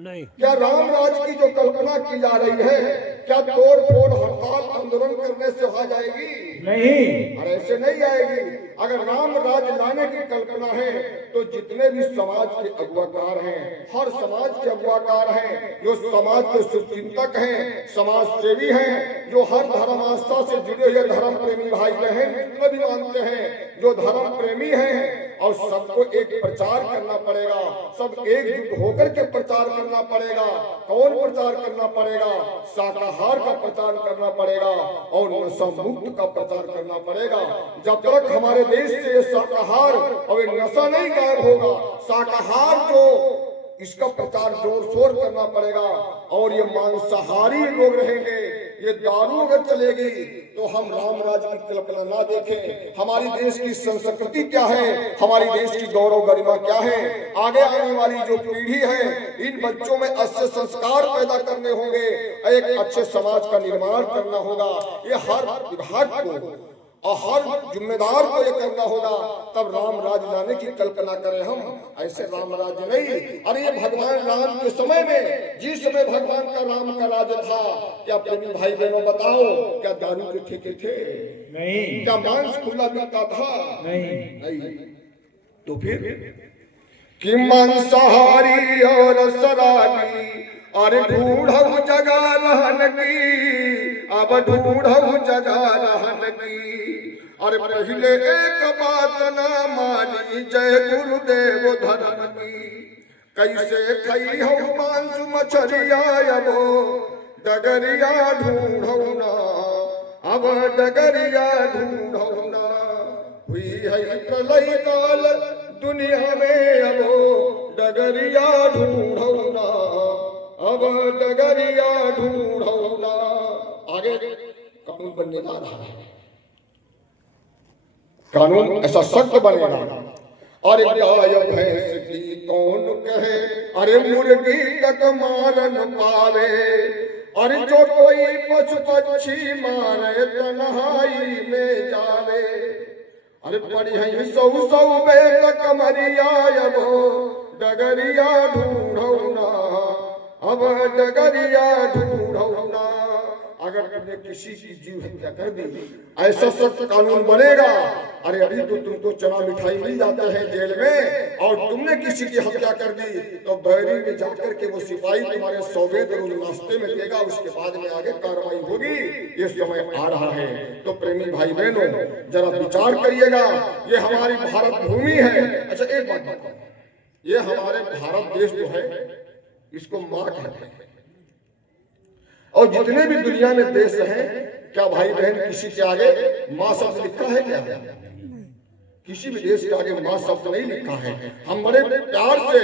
नहीं। क्या राम राज्य की जो कल्पना की जा रही है क्या तोड़ फोड़ हड़ताल आंदोलन करने से हो जाएगी? नहीं। और ऐसे नहीं आएगी। अगर राम राज्य लाने की कल्पना है तो जितने भी समाज के अगुवाकार हैं, हर समाज के अगुवाकार हैं, जो समाज के शुभचिंतक हैं, समाज सेवी हैं, जो हर धर्म आस्था से जुड़े हुए धर्म प्रेमी भाई बहन जितने भी मानते हैं, जो धर्म प्रेमी हैं, और सबको एक प्रचार करना पड़ेगा। सब एकजुट होकर के प्रचार करना पड़ेगा। कौन प्रचार करना पड़ेगा? शाकाहार का प्रचार करना पड़ेगा और नशा मुक्त का प्रचार करना पड़ेगा। जब तक हमारे देश से शाकाहार और नशा नहीं गायब होगा, शाकाहार जो इसका प्रचार जोर शोर करना पड़ेगा। और ये मांसाहारी लोग रहेंगे, ये दारू अगर चलेगी तो हम राम राज्य की कल्पना ना देखें। हमारी देश की संस्कृति क्या है, हमारी देश की गौरव गरिमा क्या है, आगे आने वाली जो पीढ़ी है, इन बच्चों में अच्छे संस्कार पैदा करने होंगे, एक अच्छे समाज का निर्माण करना होगा। ये हर विभाग को और हर जिम्मेदार को ये करना होगा, तब राम राज्य लाने की कल्पना करें हम। ऐसे राम राज्य नहीं। अरे ये भगवान राम के समय में, जिस समय भगवान का राम का राज्य था, क्या प्रेमी भाई बहनों बताओ, क्या दारू के ठेके थे? नहीं। क्या मांस खुला बिकता था? नहीं। तो फिर कि मांसाहारी और शराबी अरे ढूंढऊ जगह रहन की, अब ढूंढऊ जगह रहन की। अरे पहले एक बात ना मानी, जय गुरुदेव धर्म की। कैसे खई हो मांस मछलिया अब डगरिया ढूंढऊ ना अब डगरिया ढूंढऊ ना। हुई है प्रलय काल दुनिया में अब डगरिया ढूंढऊ ना अब डगरिया ढूंढौना। आगे कानून बनने जा रहा है। कानून ऐसा सख्त बनेगा। अरे गाय भैंस की कौन कहे, अरे मुर्गी तक मार न पावे। अरे जो कोई पशु पक्षी मारे तन्हाई में जावे। अरे पड़ी है सौ सौ बेत कमरिया अब डगरिया ढूंढौना अब डगरिया ढूंढौना। अगर तुमने किसी की जीव हत्या कर दी, ऐसा सख्त कानून बनेगा। अरे अभी तो तुमको चना मिठाई मिल जाता है जेल में, और तुमने किसी की हत्या कर दी तो बैरी में जाकर के वो सिपाही तुम्हारे सौवेद रोज नाश्ते में देगा, उसके बाद में आगे कार्रवाई होगी। ये समय आ रहा है। तो प्रेमी भाई बहनों जरा विचार करिएगा, ये हमारी भारत भूमि है। अच्छा एक बात बताओ, ये हमारे भारत देश जो है इसको माँ कहते हैं, और जितने भी दुनिया में देश हैं, क्या भाई बहन किसी के आगे माँ शब्द लिखा है? क्या किसी भी देश के आगे माँ शब्द नहीं लिखा है। हम बड़े प्यार से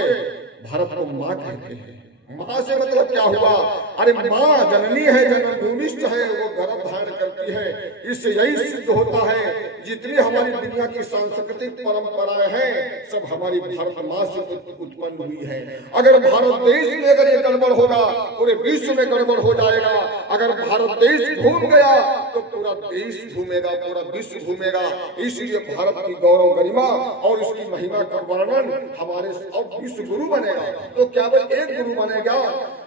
भारत को माँ कहते हैं। माँ से मतलब क्या हुआ? अरे माँ जननी है, जन्मभूमिष्ठ है, वो गर्भ धारण करती है। इससे यही सिद्ध होता है जितनी हमारी दुनिया की सांस्कृतिक परंपराएं हैं सब हमारी भारत माँ से उत्पन्न हुई है। अगर भारत देश में अगर ये गड़बड़ होगा पूरे विश्व में गड़बड़ हो जाएगा। अगर भारत देश घूम गया तो पूरा देश घूमेगा, पूरा विश्व घूमेगा। इसलिए भारत की गौरव गरिमा और उसकी महिमा का वर्णन हमारे और विश्व गुरु बनेगा। तो केवल एक गुरु बनेगा,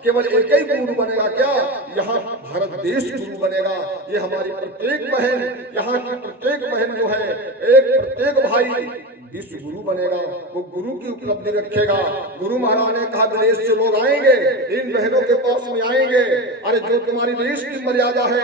केवल एक ही गुरु बनेगा क्या? यहाँ भारत देश गुरु बनेगा। ये हमारी प्रत्येक बहन, यहाँ की प्रत्येक बहन जो है, एक प्रत्येक भाई विश्व गुरु बनेगा। वो गुरु की उपलब्धि रखेगा। गुरु महाराज ने कहा विदेश से लोग आएंगे, इन बहनों के पास में आएंगे। अरे जो तुम्हारी देश की मर्यादा है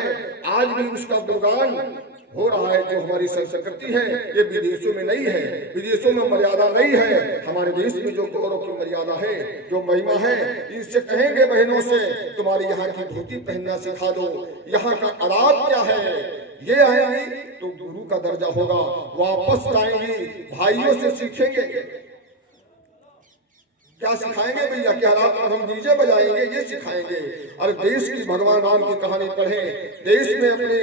आज भी उसका गुणगान हो रहा है। जो हमारी संस्कृति है ये विदेशों में नहीं है, विदेशों में मर्यादा नहीं है। हमारे देश में जो गौरव की मर्यादा है, जो महिमा है, इससे कहेंगे बहनों से तुम्हारी यहाँ की धोती पहनना सिखा दो, यहाँ का आलाप क्या है। ये आएंगी तो गुरु का दर्जा होगा। वापस जाएंगी भाइयों से सीखेंगे। क्या सिखाएंगे भैया? क्या रात पर हम डीजे बजाएंगे? ये सिखाएंगे। और देश की भगवान राम की कहानी पढ़ें। देश में अपने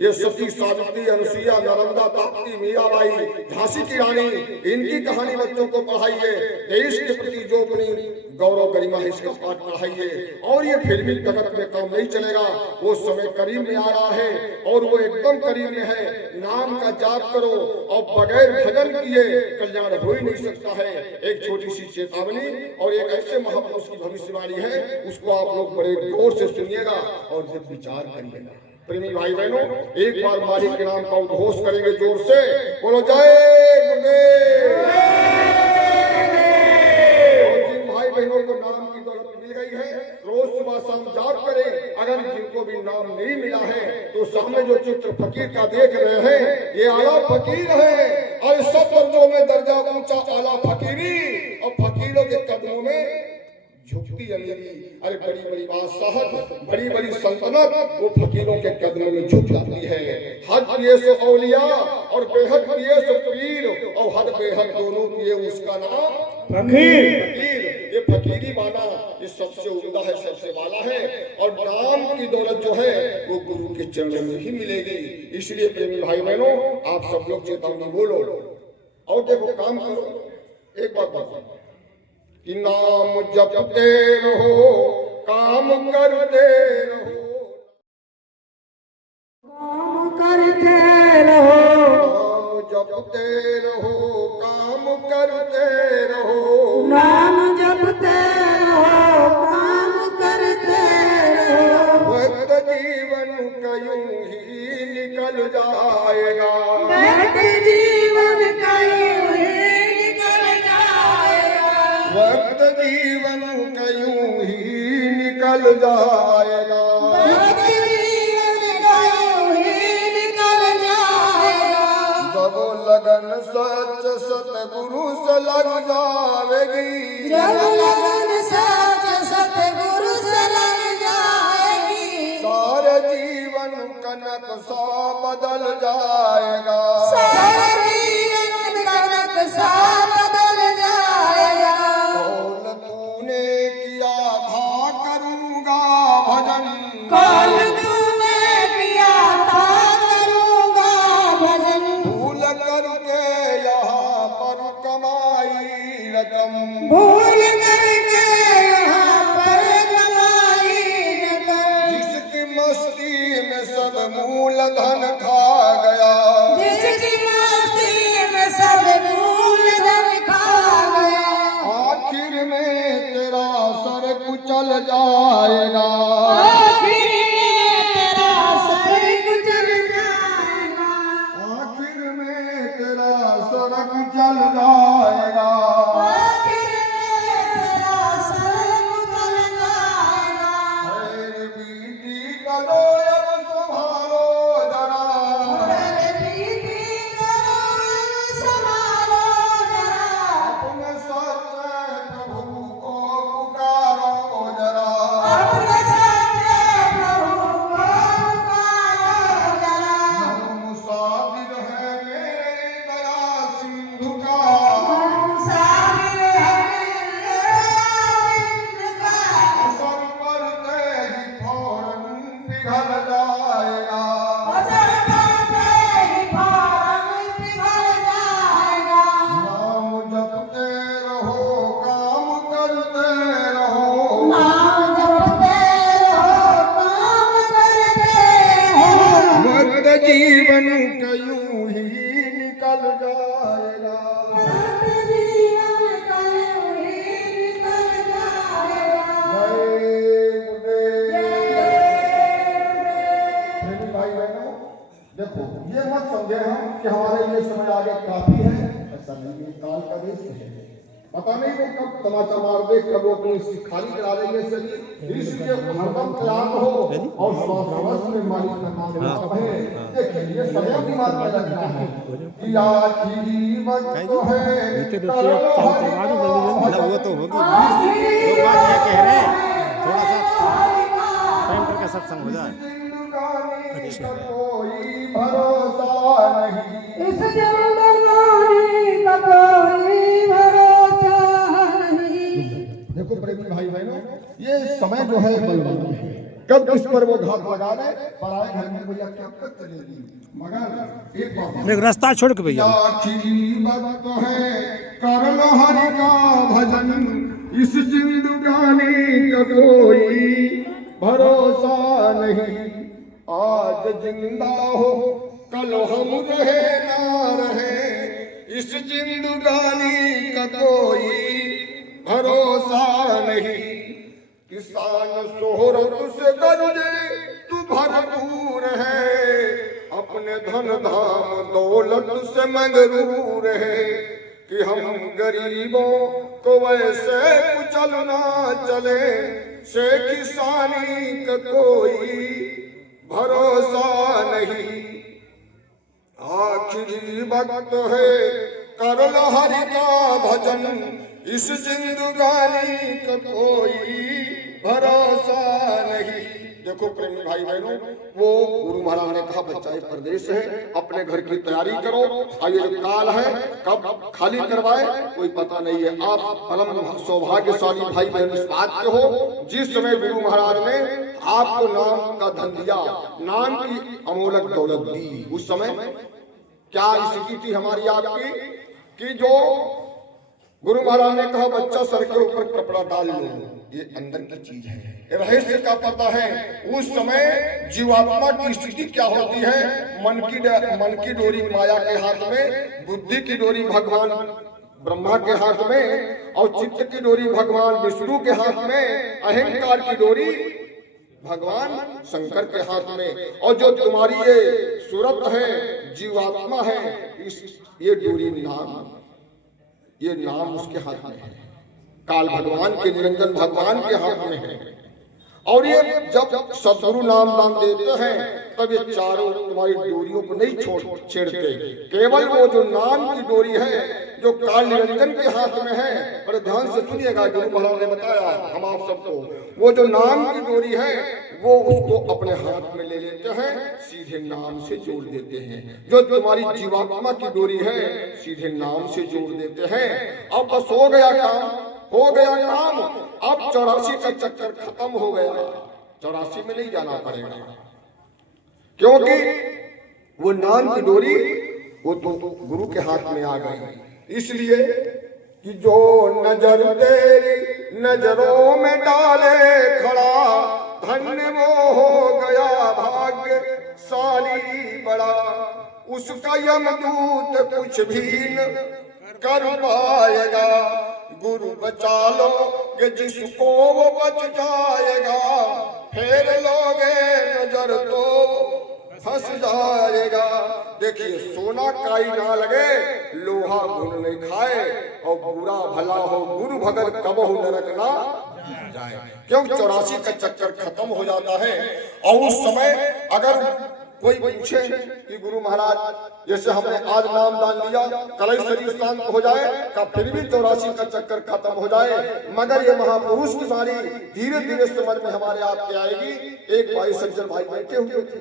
ये सती सावित्री, अनुसुईया, नर्मदा, ताप्ती, मीराबाई, झांसी की रानी, इनकी कहानी बच्चों को पढ़ाइए। देश के प्रति जो अपनी गौरव गरिमा है इसका पाठ पढ़ाइए। और ये फिल्मी जगत में काम नहीं चलेगा। वो समय करीब में आ रहा है और वो एकदम करीब में है। नाम का जाप करो और बगैर भजन किए कल्याण हो ही नहीं सकता है। एक छोटी सी चेतावनी और एक ऐसे महापुरुष की भविष्यवाणी है, उसको आप लोग बड़े जोर से सुनिएगा और जब विचार करिएगा। प्रेमी भाई बहनों, एक बार मालिक के नाम का उद्घोष करेंगे जोर से, बोलो जय गुरुदेव। जिन भाई बहनों को नाम की दौलत मिल गई है रोज सुबह शाम जाप करें। अगर जिनको भी नाम नहीं मिला है तो सामने जो चित्र फकीर का देख रहे हैं ये आला फकीर है। और सब दर्जों में दर्जा ऊंचा आला फकीरी और फकीरों के कदमों में झुकती अमीरी। अरे बड़ी बड़ी बादशाहत, बड़ी बड़ी सल्तनत वो फकीरों के कदमों में झुक जाती है। हद पिए सो औलिया और बेहद पिए सो पीर, और हद बेहद दोनों पिए उसका नाम फकीर। फकीर। ये फकीरी माना ये सबसे उम्दा है, सबसे वाला है। और नाम की दौलत जो है वो गुरु के चरणों में ही मिलेगी। इसलिए प्रेमी भाई बहनों, आप सब लोग चेतावनी बोलो और देखो काम करो। एक बात बताओ कि नाम जपते रहो, काम करते रहो, काम करते रहो, नाम जपते रहो, काम करते रहो, नाम जपते रहो, काम करते रहो। वक्त जीवन का यूं ही निकल जाएगा, वक्त जीवन का यूं ही निकल जाएगा, वक्त जीवन का यूं ही निकल जाएगा। वक्त जीवन का यूं ही निकल जाएगा। जब लगन सच सतगुरु से लग जाएगी, जब लगन सच सतगुरु से लग जाएगी, सारे जीवन का नक्शा बदल जाएगा, सारे जीवन का नक्शा बदल जाएगा। कौन तूने किया था करूँगा भजन, कौन तूने किया था करूँगा भजन, भूल करके यहाँ पर कमाई रकम, भूल करके यहाँ पर कमाई रकम। जिसकी मस्ती में सब मूल धन खा गया, जिसकी मस्ती में सब मूल धन खा गया, आखिर में तेरा सर कुचल जाएगा, आखिर में तेरा सर कुचल जाएगा, आखिर में तेरा सर कुचल जाएगा। आखिर में तेरा सर कुचल जाएगा। मेरी बेटी का लोयन संभालो जरा, मेरे बीबी करो संभालो जरा, अपने सच्चे प्रभु को पुकारो जरा, आदेश है। पता नहीं वो कब तमाचा मार दे, कब वो अपनी खाली करा देंगे शरीर। इसलिए हरदम तैयार हो और स्वास्थ्य में मालिक का नाम लेना है। देखिए ये समय की बात पैदा करना है कि आखिरी वक्त तो है, वो तो होगी। लोग बात ये कह रहे हैं थोड़ा सा टाइम करके सत्संग हो जाए। अच्छा कोई भरोसा नहीं, इस जिंदगानी का कोई भरोसा नहीं। देखो प्रेमी भाई बहनों, ये समय जो है बलवान है, कब किस पर वो घात लगा दे, पराए घर में भैया क्या कब चलेगी। मगर एक बात एक रास्ता छोड़ के भैया, आखिरी वक्त है, कर लो हरि का भजन, इस जिंदगानी का कोई भरोसा नहीं। आज जिंदा हो कल हम रहे ना रहे, इस जिंदगानी का कोई भरोसा नहीं। किसान शोहरत से गरजे तू भरपूर है, अपने धन धाम दौलत से मगरूर है कि हम गरीबों को वैसे कुचल ना चले, से किसानी का कोई भरोसा नहीं। आखिरी वक्त है, कर लो हरि का भजन, इस जिंदगानी का कोई भरोसा नहीं। देखो प्रेमी भाई बहनों, वो गुरु महाराज ने कहा बच्चा एक प्रदेश है, अपने घर की तैयारी करो, और ये जो काल है कब खाली करवाए कोई पता नहीं है। आप परम सौभाग्यशाली भाई बहन इस बात के हो, जिस समय गुरु महाराज ने आपको नाम का धन दिया, नाम की अमोलक दौलत दी। उस समय क्या स्थिति थी हमारी आपकी कि जो गुरु महाराज ने कहा बच्चा सर के ऊपर कपड़ा डाल लो, ये अंदर की चीज है, रहस्य का पता है। उस समय जीवात्मा की स्थिति क्या होती है, मन की डोरी माया के हाथ में, बुद्धि की डोरी भगवान ब्रह्मा के हाथ में, और चित्त की डोरी भगवान विष्णु के हाथ में, अहंकार की डोरी भगवान शंकर के हाथ में, और जो तुम्हारी ये सूरत है, जीवात्मा है, ये डोरी नाम, ये नाम उसके हाथ में है, काल भगवान के, निरंजन भगवान के हाथ में है। और ये जब सदगुरु नाम दान देते हैं तब ये चारों तुम्हारी डोरियों को नहीं छेड़ते, केवल वो जो नाम की डोरी है जो काल निरंजन के हाथ में है। बड़े ध्यान से सुनिएगा, गुरु महाराज ने बताया हम आप सबको, वो जो नाम की डोरी है वो उसको अपने हाथ में ले लेते हैं, सीधे नाम से जोड़ देते हैं। जो तुम्हारी जीवात्मा की डोरी है सीधे नाम से जोड़ देते हैं। अब बस हो गया काम, हो गया काम। अब 84 का चक्कर खत्म हो गया, 84 में नहीं जाना पड़ेगा, क्योंकि वो नाम की डोरी वो तो गुरु के हाथ में आ गई। इसलिए कि जो नजर तेरी नजरों में डाले खड़ा, धन्य वो हो गया भाग्यशाली बड़ा, उसका यमदूत कुछ भी न कर पाएगा। गुरु बचा लो कि जिसको वो बच जाएगा, फेर लोगे नजर तो फंस जाएगा। देखिए सोना काई ना लगे, लोहा गुण नहीं खाए, और बुरा भला हो गुरु भगत कब हो नरक ना जाए। क्योंकि 84 का चक्कर खत्म हो जाता है। और उस समय अगर कोई पूछे कि गुरु महाराज जैसे हमने आज नाम दान दिया, कल शरीर शांत हो जाए, का फिर भी 84 का चक्कर खत्म हो जाए। मगर ये महापुरुष की बारी धीरे धीरे समझ में हमारे आपके आएगी। एक भाई सज्जन भाई बैठे हुए थे,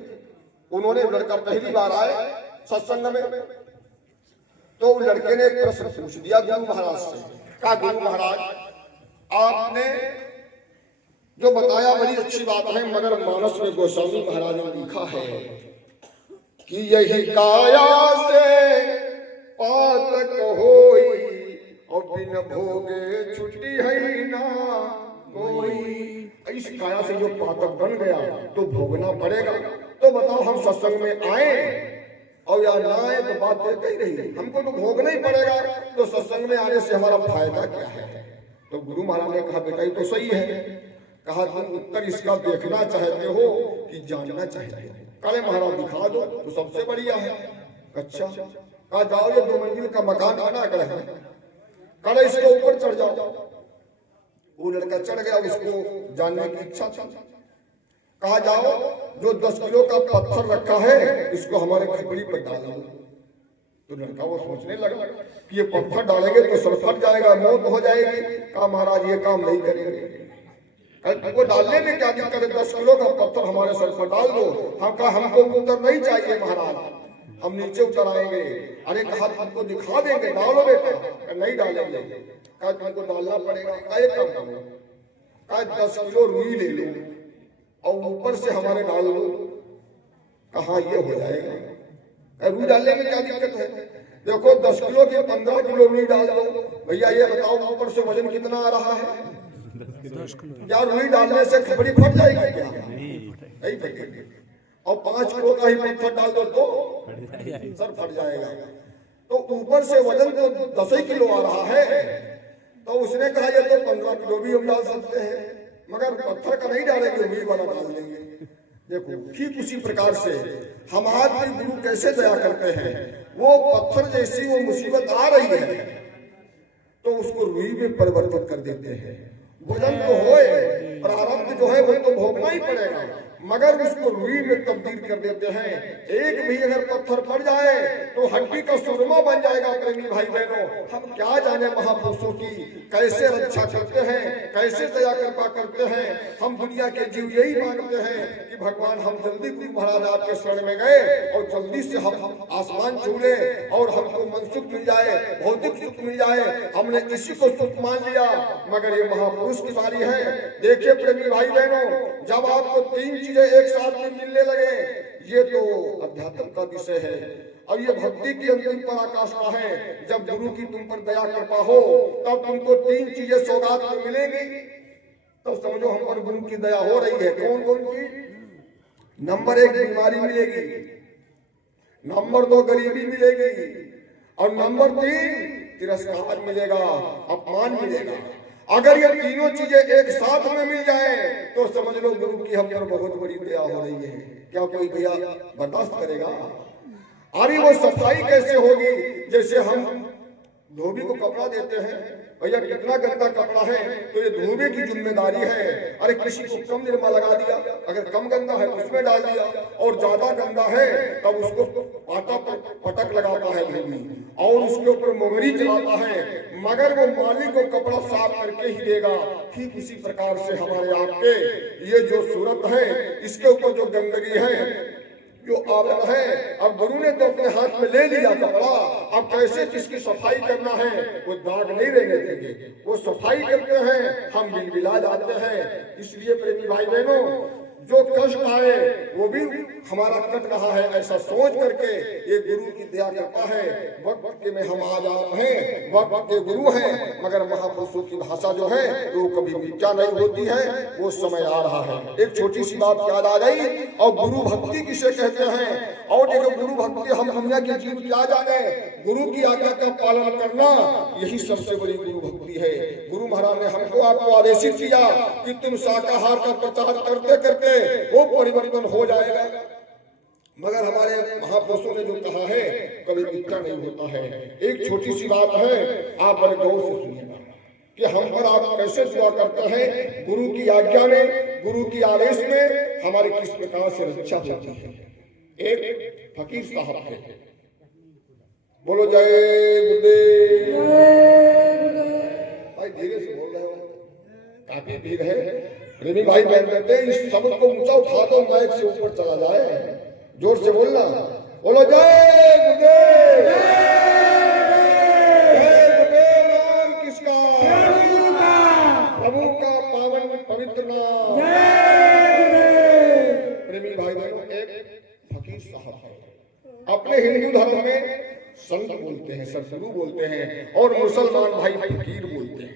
उन्होंने लड़का पहली बार आए सत्संग में, तो लड़के ने एक प्रश्न पूछ दिया गुरु महाराज से, कहा गुरु महाराज आपने जो बताया बड़ी अच्छी बात है, मगर मानस में गोस्वामी महाराज ने लिखा है कि यही काया से पातक होई, और बिन भोगे छुट्टी है ना कोई। इस काया से जो पातक बन गया तो भोगना पड़ेगा। तो बताओ हम सत्संग में आए और या ना आए तो बात कही रही, हमको तो भोगना ही पड़ेगा, तो सत्संग में आने से हमारा फायदा क्या है। तो गुरु महाराज ने कहा बेटा ये तो सही है। कहा तुम उत्तर इसका देखना चाहते हो कि जानना चाहते हो। काले महाराज दिखा दो तो सबसे बढ़िया है। अच्छा कहा जाओ ये 2 मंजिल का मकान बना कर है, कहा इसके ऊपर चढ़ जाओ। वो लड़का चढ़ गया, उसको जानने की इच्छा थी। कहा जाओ जो 10 किलो का पत्थर रखा है इसको हमारे खपड़ी पर डाल दो। तो लड़का वो सोचने लगा कि ये पत्थर डालेंगे तो सर फट जाएगा, मौत हो जाएगी। कहा महाराज ये काम नहीं करेंगे। वो डालने में क्या दिक्कत है, 10 किलो का पत्थर हमारे सर पर डाल दो। हम कहा हमको उत्तर नहीं चाहिए महाराज, हम नीचे उतर आएंगे। अरे कहा तुमको दिखा देंगे, डालो बेटा। नहीं डालेंगे। कहा तुमको डालना पड़ेगा। कहा एक काम करो, कहा 10 किलो रुई ले लो और ऊपर से हमारे डाल दो। कहा ये हो जाएगा। रुई डालने में क्या दिक्कत है, देखो 10 किलो के 15 किलो रुई डाल दो। भैया ये बताओ ऊपर से वजन कितना आ रहा है? 10 किलो। क्या रुई डालने से खपड़ी फट जाएगी क्या? नहीं फटेगी। और 5 किलो का ही पत्थर डाल दो तो सर फट जाएगा। तो ऊपर से वजन तो 10 किलो आ रहा है। तो उसने कहा ये तो 15 किलो भी हम डाल सकते हैं, मगर पत्थर का नहीं डालेंगे, रुई वाला डाल देंगे। देखो ठीक उसी प्रकार से हमारे गुरु कैसे दया करते हैं। वो पत्थर जैसी वो मुसीबत आ रही है तो उसको रुई में परिवर्तित कर देते हैं। वजन तो होए, प्रारब्ध जो है वो तो भोगना ही पड़ेगा, मगर उसको रुई में तब्दील कर देते हैं। एक भी अगर पत्थर पड़ जाए तो हड्डी का सुरमा बन जाएगा। प्रेमी भाई बहनों, हम क्या जाने महापुरुषों की कैसे रक्षा करते हैं, कैसे दया कृपा करते हैं। हम दुनिया के जीव यही मांगते हैं कि भगवान हम जल्दी गुरु महाराज आपके शरण में गए और जल्दी से हम आसमान छू ले और हमको मन सुख मिल जाए, भौतिक सुख मिल जाए। हमने किसी को सुख मान लिया, मगर ये महापुरुष की बारी है। देखिए प्रेमी भाई बहनों, जब आपको 3 चीजें एक साथ में मिलने लगे, ये तो अध्यात्म का विषय है। अब ये भक्ति की अंतिम पराकाष्ठा है। जब गुरु की तुम पर दया कृपा हो तब तुमको 3 चीजें सौगात में मिलेंगी, तब समझो हम पर गुरु की दया हो रही है। कौन कौन की? नंबर 1 बीमारी मिलेगी, नंबर 2 गरीबी मिलेगी और नंबर 3 तिरस्कार मिलेगा, अपमान मिलेगा। अगर ये तीनों चीजें एक साथ में मिल जाए तो समझ लो गुरु की हम पर बहुत बड़ी दया हो रही है। क्या कोई भैया बर्दाश्त करेगा? अरे वो सफाई कैसे होगी? जैसे हम धोबी को कपड़ा देते हैं, भैया कितना गंदा कपड़ा है तो ये धोबी की जिम्मेदारी है। अरे किसी को कम निरमा लगा दिया, अगर कम गंदा है उसमें डाल दिया, और ज्यादा गंदा है तब उसको पाटा पर पटक लगाता है धोबी और उसके ऊपर मोगरी चलाता है, मगर वो मालिक को कपड़ा साफ करके ही देगा। ठीक इसी प्रकार से हमारे आपके ये जो सूरत है, इसके ऊपर जो गंदगी है, जो आवरण है, अब गुरु ने तो अपने हाथ में ले लिया कपड़ा। अब कैसे किसकी सफाई करना है, वो दाग नहीं रहने देंगे, वो सफाई करते हैं, हम बिलबिला जाते हैं। इसलिए प्रेमी भाई बहनों, जो कष्ट आए वो भी हमारा कट रहा है, ऐसा सोच करके ये गुरु की दया कृपा है। वक्त के में हम आज आप हैं, वक्त के गुरु हैं, मगर महापुरुषों की भाषा जो है वो कभी मिथ्या नहीं होती है। वो समय आ रहा है। एक छोटी सी बात याद आ गई, और गुरु भक्ति किसे कहते हैं? और देखो गुरु भक्ति, हम दुनिया के जीव क्या जाने, गुरु की आज्ञा का पालन करना यही सबसे बड़ी गुरु भक्ति है। गुरु महाराज ने हमको आपको आदेशित किया कि तुम शाकाहार का प्रचार करते करते वो परिवर्तन हो जाएगा, मगर हमारे महापुरुषों ने जो कहा है कभी मिथ्या नहीं होता है। एक छोटी सी बात है, आप बड़े गौर से सुनिएगा कि हम पर आप कैसे दुआ करते हैं। गुरु की आज्ञा में, गुरु की आदेश में हमारी किस प्रकार से रक्षा होती है। एक फकीर साहब थे, बोलो जय गुरुदेव। भाई धीरे से बोल रहे हो, काफी भीड़ है। प्रेमी भाई बहन कहते हैं इस शब्द को ऊंचा उठा दो, माइक से ऊपर चला जाए, जोर से बोलना। बोलो जय गुरुदेव। जय गुरुदेव। नाम किसका? प्रभु का पावन पवित्र नाम। प्रेमी भाई बहनों, एक फकीर साहब है। अपने हिंदू धर्म में संत बोलते हैं, सतगुरु बोलते हैं, और मुसलमान भाई फकीर बोलते हैं।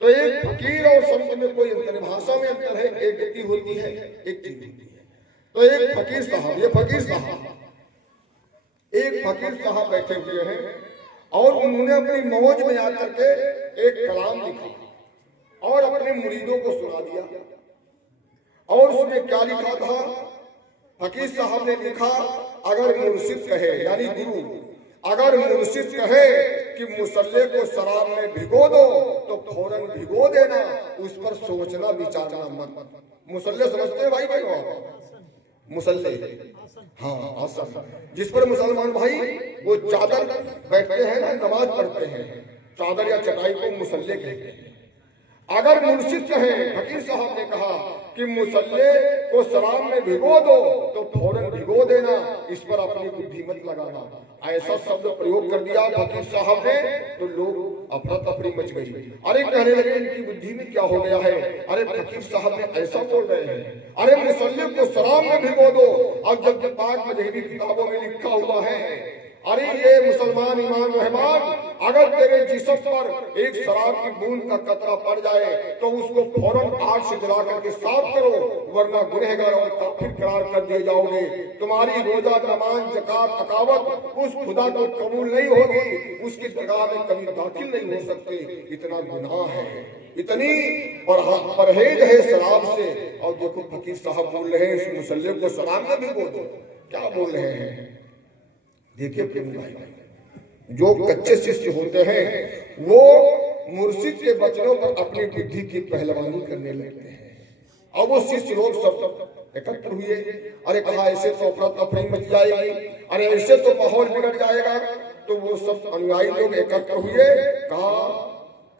तो एक फकीर और संत में कोई अंतर, भाषा में अंतर है, एक गति होती है, एक चीज होती है। तो एक फकीर साहब, ये फकीर साहब, एक फकीर साहब बैठे हुए हैं और उन्होंने अपनी मौज में आकर के एक कलाम लिखा और अपने मुरीदों को सुना दिया। और उसमें क्या लिखा था? फकीर साहब ने लिखा, अगर मुर्शिद कहे यानी गुरु, अगर मुर्शिद कहे कि मुसल्ले को शराब में भिगो दो तो फौरन भिगो देना, उस पर सोचना विचारना मत। मुसल्ले समझते हैं भाई बहनों आप? मुसल्ले, हाँ आसन, जिस पर मुसलमान भाई वो चादर बैठते हैं ना, नमाज पढ़ते हैं, चादर या चटाई को मुसल्ले कहते हैं। अगर मुर्शिद कहे, फकीर साहब ने कहा कि मुसल्ले को शराब में भिगो दो तो फौरन भिगो देना, इस पर अपनी बुद्धि मत लगाना, ऐसा शब्द प्रयोग कर दिया फकीर साहब ने तो लोग अफरा तफरी मच गई। अरे कहने लगे इनकी बुद्धि में क्या हो गया है, अरे फकीर साहब ने ऐसा बोल रहे हैं, अरे मुसल्ले को शराब में भिगो दो। अब जब पाक मजहबी किताबों में लिखा हुआ है, अरे ये मुसलमान ईमान रहमान, अगर तेरे जिस्म पर एक शराब की बूंद का कतरा पड़ जाए तो उसको फौरन आग से जला करके साफ करो, वरना गुनहगार और काफिर करार कर दिए जाओगे। तुम्हारी रोजा, नमाज, ज़कात, अकावत उस खुदा को कबूल नहीं होगी, उसकी दरगाह में कभी दाखिल नहीं हो सकते। इतना गुनाह है, इतनी परहेज है शराब से। और देखो फकीर साहब बोल रहे हैं इस मुसल्ले को शराब में भिगो दो, क्या बोल रहे हैं? देखिए भाई, जो कच्चे शिष्य होते हैं वो मुर्शिद के वचनों पर अपनी बुद्धि की पहलवानी करने लगते हैं। अब वो शिष्य लोग सब एकत्र हुए, अरे कहा ऐसे तो अफरा तफरी मच जाएगी, अरे ऐसे तो माहौल बिगड़ जाएगा। तो वो सब अनुयायी लोग एकत्र हुए, कहा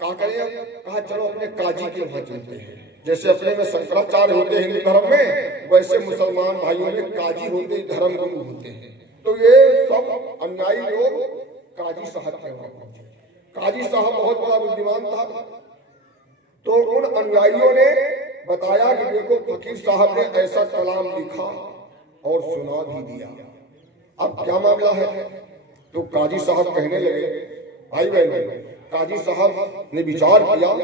क्या करें? कहा चलो अपने काजी के वहां चलते हैं। जैसे अपने में शंकराचार्य होते हैं हिंदू धर्म में, वैसे मुसलमान भाइयों में काजी होते, धर्म गुरु होते हैं। तो ये सब अनुयायी लोग काजी साहब के वहां पहुंचे। काजी साहब बहुत बड़ा बुद्धिमान था, तो उन अनुयायियों ने बताया कि देखो फकीर साहब ने ऐसा कलाम लिखा और सुना भी दिया, अब क्या मामला है? तो काजी साहब कहने लगे, भाई बहन, काजी साहब ने विचार किया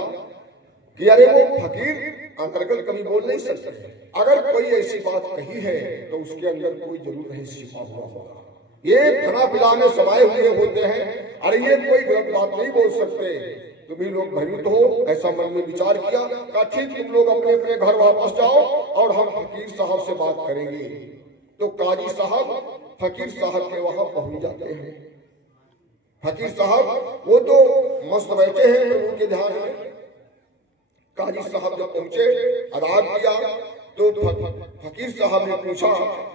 कि अरे वो फकीर अंतर्गत कभी बोल नहीं सकते, अगर कोई ऐसी बात कही है तो उसके अंदर कोई जरूर रहस्य छिपा हुआ होगा। ये फना फिला में समाये हुए होते हैं, अरे ये कोई गलत बात नहीं बोल सकते। तुम ही लोग भ्रमित हो, ऐसा मन में विचार किया। कहा ठीक, तुम लोग अपने अपने घर वापस जाओ और हम फकीर साहब से बात करेंगे। तो काजी साहब फकीर साहब के वहां पहुंच जाते हैं। फकीर साहब वो तो मस्त बैठे हैं प्रभु के ध्यान में। काजी साहब जब पहुंचे, अदाब किया, तो फकीर साहब ने पूछा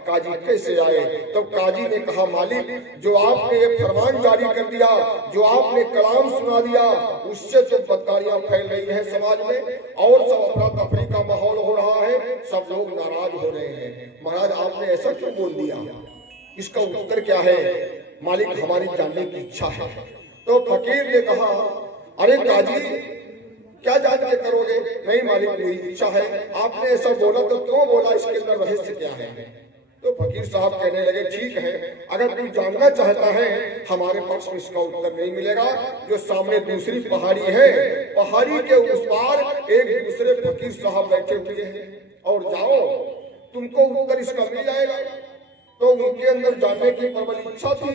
काजी कैसे आए? तो काजी ने कहा मालिक, जो आपने ये फरमान जारी कर दिया, जो आपने कलाम सुना दिया, उससे जो बदकारियां फैल रही है समाज में और सब अफरा तफरी का माहौल हो रहा है, सब लोग नाराज हो रहे हैं। महाराज आपने ऐसा क्यों बोल दिया, इसका उत्तर क्या है? मालिक हमारी जानने की इच्छा है। तो फकीर ने कहा अरे काजी क्या जान के करोगे? नहीं मालिक मेरी इच्छा है। आपने ऐसा बोला तो क्यों बोला, इसके अंदर रहस्य क्या है? तो फकीर साहब कहने लगे ठीक है, अगर तू जानना चाहता है हमारे पास में इसका उत्तर नहीं मिलेगा। जो सामने दूसरी पहाड़ी है, पहाड़ी के उस पार एक दूसरे फकीर साहब बैठे हुए हैं, और जाओ तुमको उत्तर इसका मिल जाएगा। तो उनके अंदर जानने की प्रबल इच्छा थी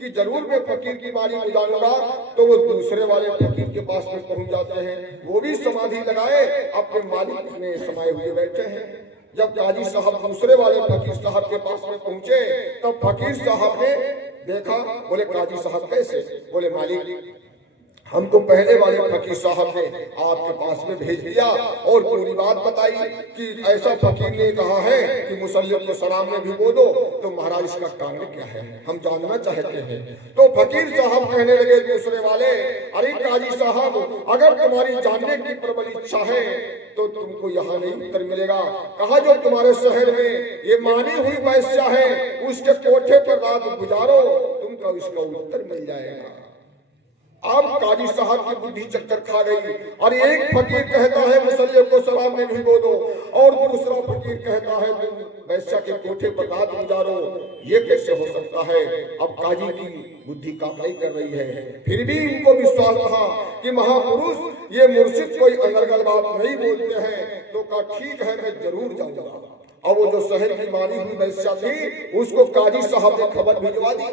कि जरूर मैं फकीर की बारी में जानूंगा। तो वो दूसरे वाले फकीर के पास में पहुंच जाते हैं, वो भी समाधि लगाए अपने मालिक में समाये हुए बैठे हैं। जब काजी साहब दूसरे वाले फकीर साहब के पास में पहुंचे, तब फकीर साहब ने देखा, बोले काजी साहब कैसे? बोले मालिक हमको पहले वाले फकीर साहब ने आपके पास में भेज दिया और पूरी बात बताई कि ऐसा फकीर ने कहा है कि मुसल्ले को शराब में भिगो दो। तो महाराज इसका कारण क्या है, हम जानना चाहते हैं। तो फकीर साहब कहने लगे दूसरे वाले, अरे काजी साहब अगर तुम्हारी जानने की प्रबल इच्छा है तो तुमको यहाँ नहीं उत्तर मिलेगा। कहा जो तुम्हारे शहर में ये मानी हुई वैश्या है, उसके कोठे पर रात गुजारो, तुमको इसका उत्तर मिल जाएगा। अब काजी साहब की बुद्धि चक्कर खा गई, और एक फकीर कहता है मुसल्ले को शराब में भिगो दो, और दूसरा फकीर कहता है तुम वैश्या के कोठे पर रात गुजारो। ये कैसे हो सकता है? अब काजी की बुद्धि काम नहीं कर रही है। फिर भी उनको विश्वास था कि महापुरुष ये मुर्शिद कोई अनर्गल बात नहीं बोलते हैं। तो कहा ठीक है, मैं जरूर जाऊंगा। और वो जो शहर की मानी हुई वैश्या थी उसको काजी साहब ने खबर भिजवा दी।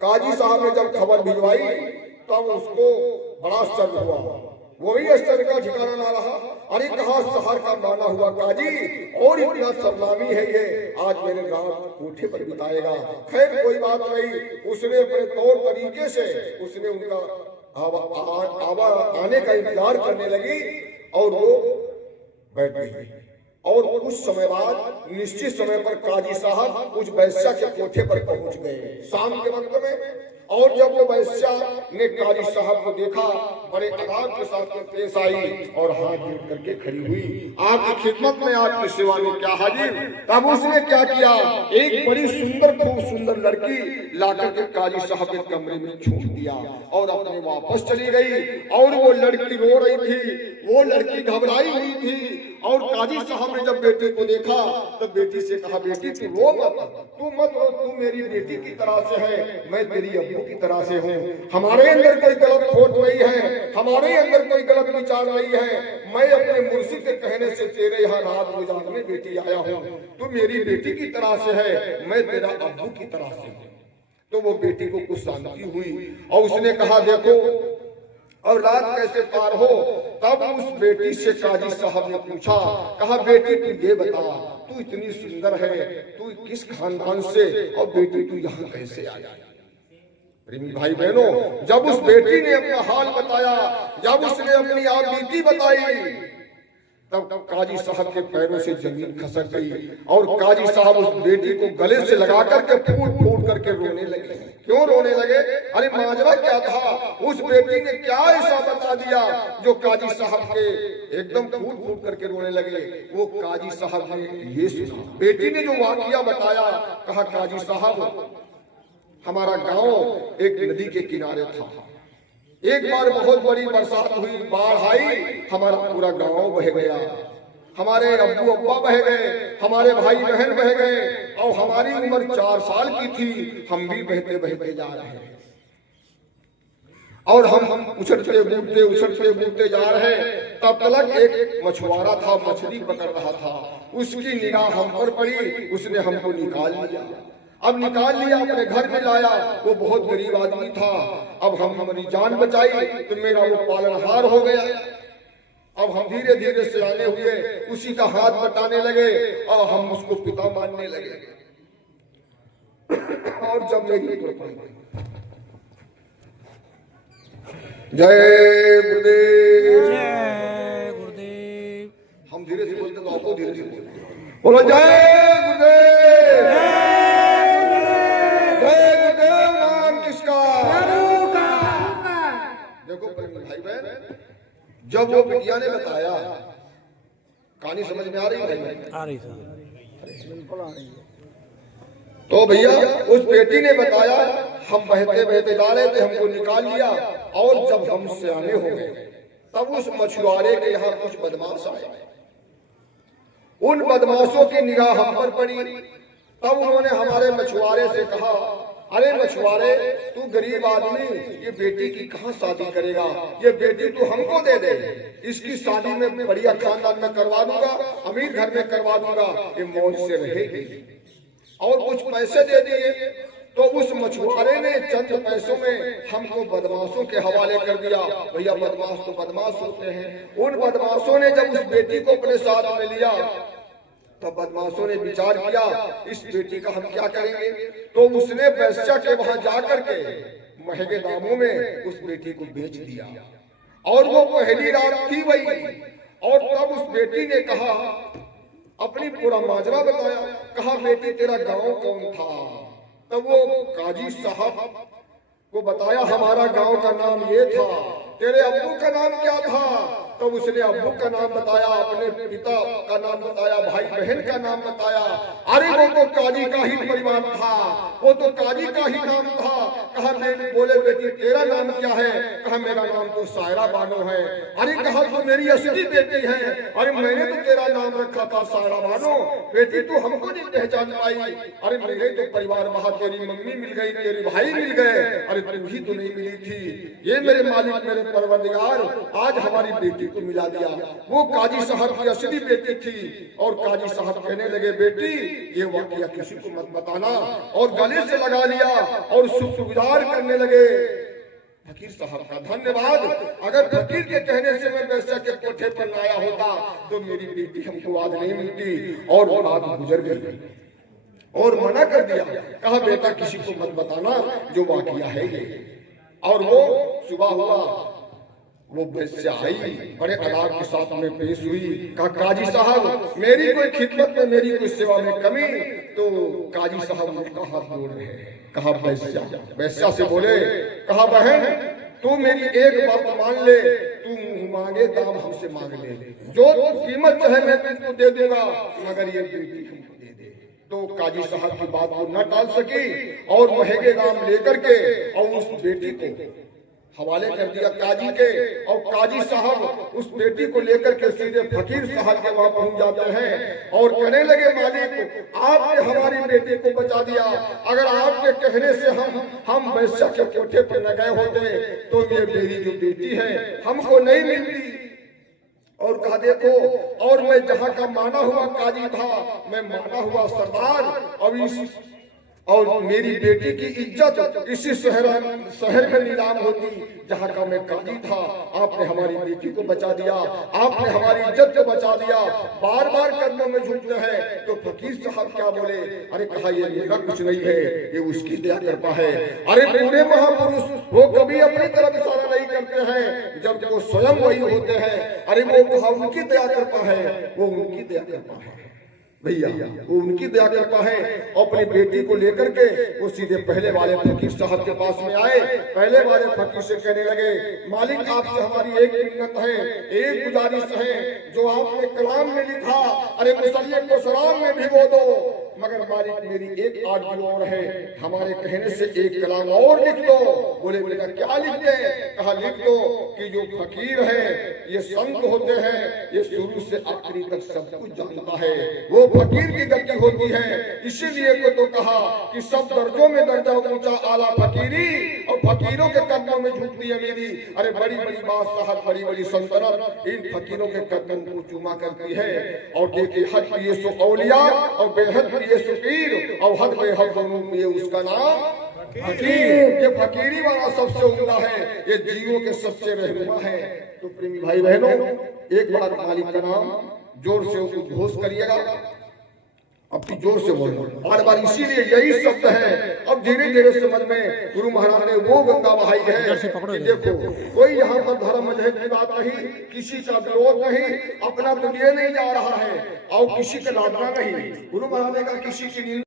काजी साहब ने जब खबर भिजवाई तब उसको बड़ा शर्म हुआ। वही अस्तर का ठिकाना ना रहा। अरे कहा शहर का माना हुआ काजी और इतना सरनामी है ये, आज मेरे गांव कोठे पर बिताएगा। खैर कोई बात नहीं, उसने अपने तौर तरीके से उसने उनका आने का इंतजार करने लगी और वो बैठ गई। और कुछ समय बाद निश्चित समय पर काजी साहब उस वैश्या के कोठे पर पहुंच गए शाम के वक्त में। और जब वो वैश्या ने काजी साहब को देखा, बड़े अदाब के साथ में पेश आई और हाथ जोड़ करके खड़ी हुई, आपकी खिदमत में, आपकी सेवा में क्या हाजिर। तब उसने क्या किया, एक बड़ी सुंदर खूब सुंदर लड़की लाकर के काजी साहब के कमरे में छोड़ दिया और अपने वापस चली गई। और वो लड़की रो रही थी, वो लड़की घबराई हुई थी। और काजी साहब ने जब बेटी को देखा तब बेटी से कहा, बेटी तू रो मत, तू मत रो, तू मेरी बेटी की तरह से है, मैं तेरी अब्बू की तरह से हूँ। हमारे अंदर कोई गलत खोट नहीं है, हमारे अंदर कोई गलत विचार नहीं है। मैं अपने मुर्शी के कहने से तेरे यहाँ रात गुजारने बेटी आया हूँ। तू मेरी बेटी की तरह से है, मैं तेरा अब्बू की तरह से हूँ। तो वो बेटी को कुछ शांति हुई और उसने कहा, देखो और रात कैसे पार हो। तब उस बेटी से काजी साहब ने पूछा, कहा, बेटी तू ये बता, तू इतनी सुंदर है, तू किस खानदान से, और बेटी तू यहाँ कैसे आई। प्रेमी भाई बहनों, जब उस बेटी ने अपना हाल बताया, जब उसने अपनी आप बीती बताई, तब काजी साहब के पैरों से जमीन खसक गई और काजी साहब उस बेटी को गले से लगा करके फूट फूट करके रोने लगे। क्यों रोने लगे? अरे माजरा क्या था, उस बेटी ने क्या ऐसा बता दिया जो काजी साहब के एकदम फूट फूट करके रोने लगे। वो काजी साहब ने ये सुना, बेटी ने जो वाकया बताया, कहा, काजी साहब हमारा गांव एक नदी के किनारे था। एक बार बहुत बड़ी बरसात हुई, बाढ़ आई, हमारा पूरा गांव बह गया, हमारे अब्बू अब्बा बह गए, हमारे भाई बहन बह गए और हमारी उम्र 4 साल की थी, हम भी बहते बहते जा रहे हैं। और हम उछलते कूदते जा रहे हैं। तब तलक एक मछुआरा था, मछली पकड़ रहा था, उसकी निगाह हम पर पड़ी, उसने हमको निकाल लिया। अब निकाल लिया, अपने घर में लाया। वो बहुत गरीब आदमी था। अब हम हमारी जान बचाई तो मेरा वो पालनहार हो गया। अब हम धीरे धीरे सियाने हुए, उसी का हाथ बटाने लगे और हम उसको पिता मानने लगे। और जब मेरी जय गुरुदेव, जय गुरुदेव, हम धीरे से बोलते तो आपको धीरे से बोलते, बोलो जय गुरुदेव, जय गुरुदेव। नाम किसका? देखो भाई बहन, जब वो बिटिया ने बताया, कहानी समझ में आ रही है? आ रही सर। तो भैया उस बेटी ने बताया, हम बहते बहते जा रहे थे, हमको निकाल लिया और जब हम सियाने हो गए तब उस मछुआरे के यहाँ कुछ बदमाश आए। उन बदमाशों की निगाह हम पर पड़ी। तब उन्होंने हमारे मछुआरे से कहा, अरे मछुआरे, तू गरीब आदमी, ये बेटी की कहाँ शादी करेगा? ये बेटी तू हमको दे दे, इसकी शादी में बढ़िया खानदान में करवा दूंगा, अमीर घर में करवा दूंगा, ये मौज से रहेगी। और कुछ पैसे दे दिए। तो उस मछुआरे ने चंद पैसों में हमको बदमाशों के हवाले कर दिया। भैया बदमाश तो बदमाश होते हैं। उन बदमाशों ने जब उस बेटी को अपने साथ में लिया तो बदमाशों ने विचार किया, इस बेटी का हम क्या करेंगे? तो उसने वैश्या के वहां जाकर के महंगे दामों में उस बेटी को बेच दिया। और वो पहली रात थी वही। और तब उस बेटी ने कहा, अपनी पूरा माजरा बताया, कहा, बेटी तेरा गांव कौन था? तब वो काजी साहब को बताया, हमारा गांव का नाम ये था। तेरे अब्बू का नाम क्या था? तब उसने अब्बू का नाम बताया, अपने पिता का नाम बताया, भाई बहन का नाम बताया। अरे वो तो काजी का ही परिवार था, वो तो काजी का ही नाम था। कहा, बोले बेटी तेरा नाम क्या है? कहा, मेरा नाम तो सायरा बानो है। अरे कहा, तो मेरी असली बेटी है। अरे मैंने तो तेरा नाम रखा था सायरा बानो, बेटी तो हमको नहीं पहचान पाई। अरे मेरे तो परिवार वहां तेरी मम्मी मिल गई, तेरे भाई मिल गए, अरे तू ही तो नहीं मिली थी। ये मेरे मालिक, मेरे परवरदिगार, आज हमारी बेटी को मिला दिया। वो काजी साहब की असली बेटी थी। और काजी साहब कहने लगे, बेटी ये वाकया किसी को मत बताना। और गले से लगा लिया और शुक्रगुजार करने लगे फकीर साहब का। धन्यवाद, अगर फकीर के कहने से मैं तो मेरी बेटी हमको आज नहीं मिलती, और बात गुजर गई और मना कर दिया। कहा बेटा किसी को मत बताना जो वाकया है ये। और वो सुबह हुआ, वो वैश्या आई, बड़े अदाब के साथ में पेश हुई। कहा काजी साहब मेरी कोई खिदमत में, मेरी कोई सेवा में कमी? तो काजी साहब उनका हाथ जोड़ रहे हैं। कहा वैश्या से बोले, कहा बहन तू मेरी एक बात मान ले, तू मुंह मांगे दाम हमसे मांग ले, जो कीमत चाहे मैं तुमको दे दूंगा, मगर ये बेटी हमको दे दे। तो काजी साहब की बात को न टाल सकी और महंगे दाम लेकर के और उस बेटी को हवाले कर दिया काजी के। और काजी साहब उस बेटी को लेकर के सीधे फकीर साहब के वहां पहुंच जाते हैं और कहने लगे मालिक आपने हमारी बेटी को बचा दिया, अगर आपके कहने से हम वैश्या के कोठे पर न गए होते तो ये मेरी जो बेटी है हमको नहीं मिलती। और कहा देखो, और मैं जहाँ का माना हुआ काजी था, मैं माना हुआ सरदार, और मेरी बेटी की इज्जत इसी शहर में नीलाम होती जहाँ का मैं काजी था। आपने हमारी बेटी को बचा दिया, आपने हमारी इज्जत को बचा दिया, बार बार कदमों में झुकते हैं। तो फकीर साहब क्या बोले, अरे कहा ये मेरा कुछ नहीं है, ये उसकी दया कृपा है। अरे पूरे महापुरुष वो कभी अपनी तरफ इशारा नहीं करते हैं जब वो स्वयं वही होते हैं। अरे वो कहा उनकी दया कृपा है, वो उनकी दया कृपा है भैया, वो उनकी दया कृपा है। अपनी बेटी को लेकर के वो सीधे पहले वाले फकीर साहब के पास में आए। पहले वाले फकीर से कहने लगे मालिक आपसे हमारी एक मिन्नत है, एक गुजारिश है, जो आपने कलाम में लिखा अरे मुसल्ले को शराब में भिगो दो, मगर मालिक मेरी एक आरज़ू और है, हमारे कहने से एक कलाम और लिख दो। बोले बेटा क्या लिख दे? कहा लिख दो कि जो फकीर है ये संत होते हैं, ये शुरू से आखिरी तक सब कुछ जानता है, वो फकीर की गति होती है। इसीलिए को तो कहा कि सब दर्जों में दर्जा ऊंचा आला फकीरी, और फकीरों के कदमों में झुकती है मेरी। अरे बड़ी बड़ी बादशाहत, बड़ी बड़ी सल्तनत इन फकीरों के कदमों को चूमा करती है। और देखिए हद पिए सो औलिया और बेहद पिए सो पीर, और हद बेहद दोनों पिए उसका नाम फकीर। ये फकीरी वाला सबसे उम्दा है, ये जीवों के सबसे रहनुमा है। तो प्रेमी भाई बहनों एक बार मालिक का नाम जोर से उद्घोष करिएगा, अपनी जोर से बोलना बार बार। इसीलिए यही शब्द है। अब धीरे धीरे समझ में गुरु महाराज ने वो गंगा बहाई है कि देखो कोई यहाँ पर धर्म मजहब की बात नहीं, किसी का विरोध नहीं, अपना तो ये नहीं जा रहा है और किसी का लादना नहीं। गुरु महाराज ने कहा किसी की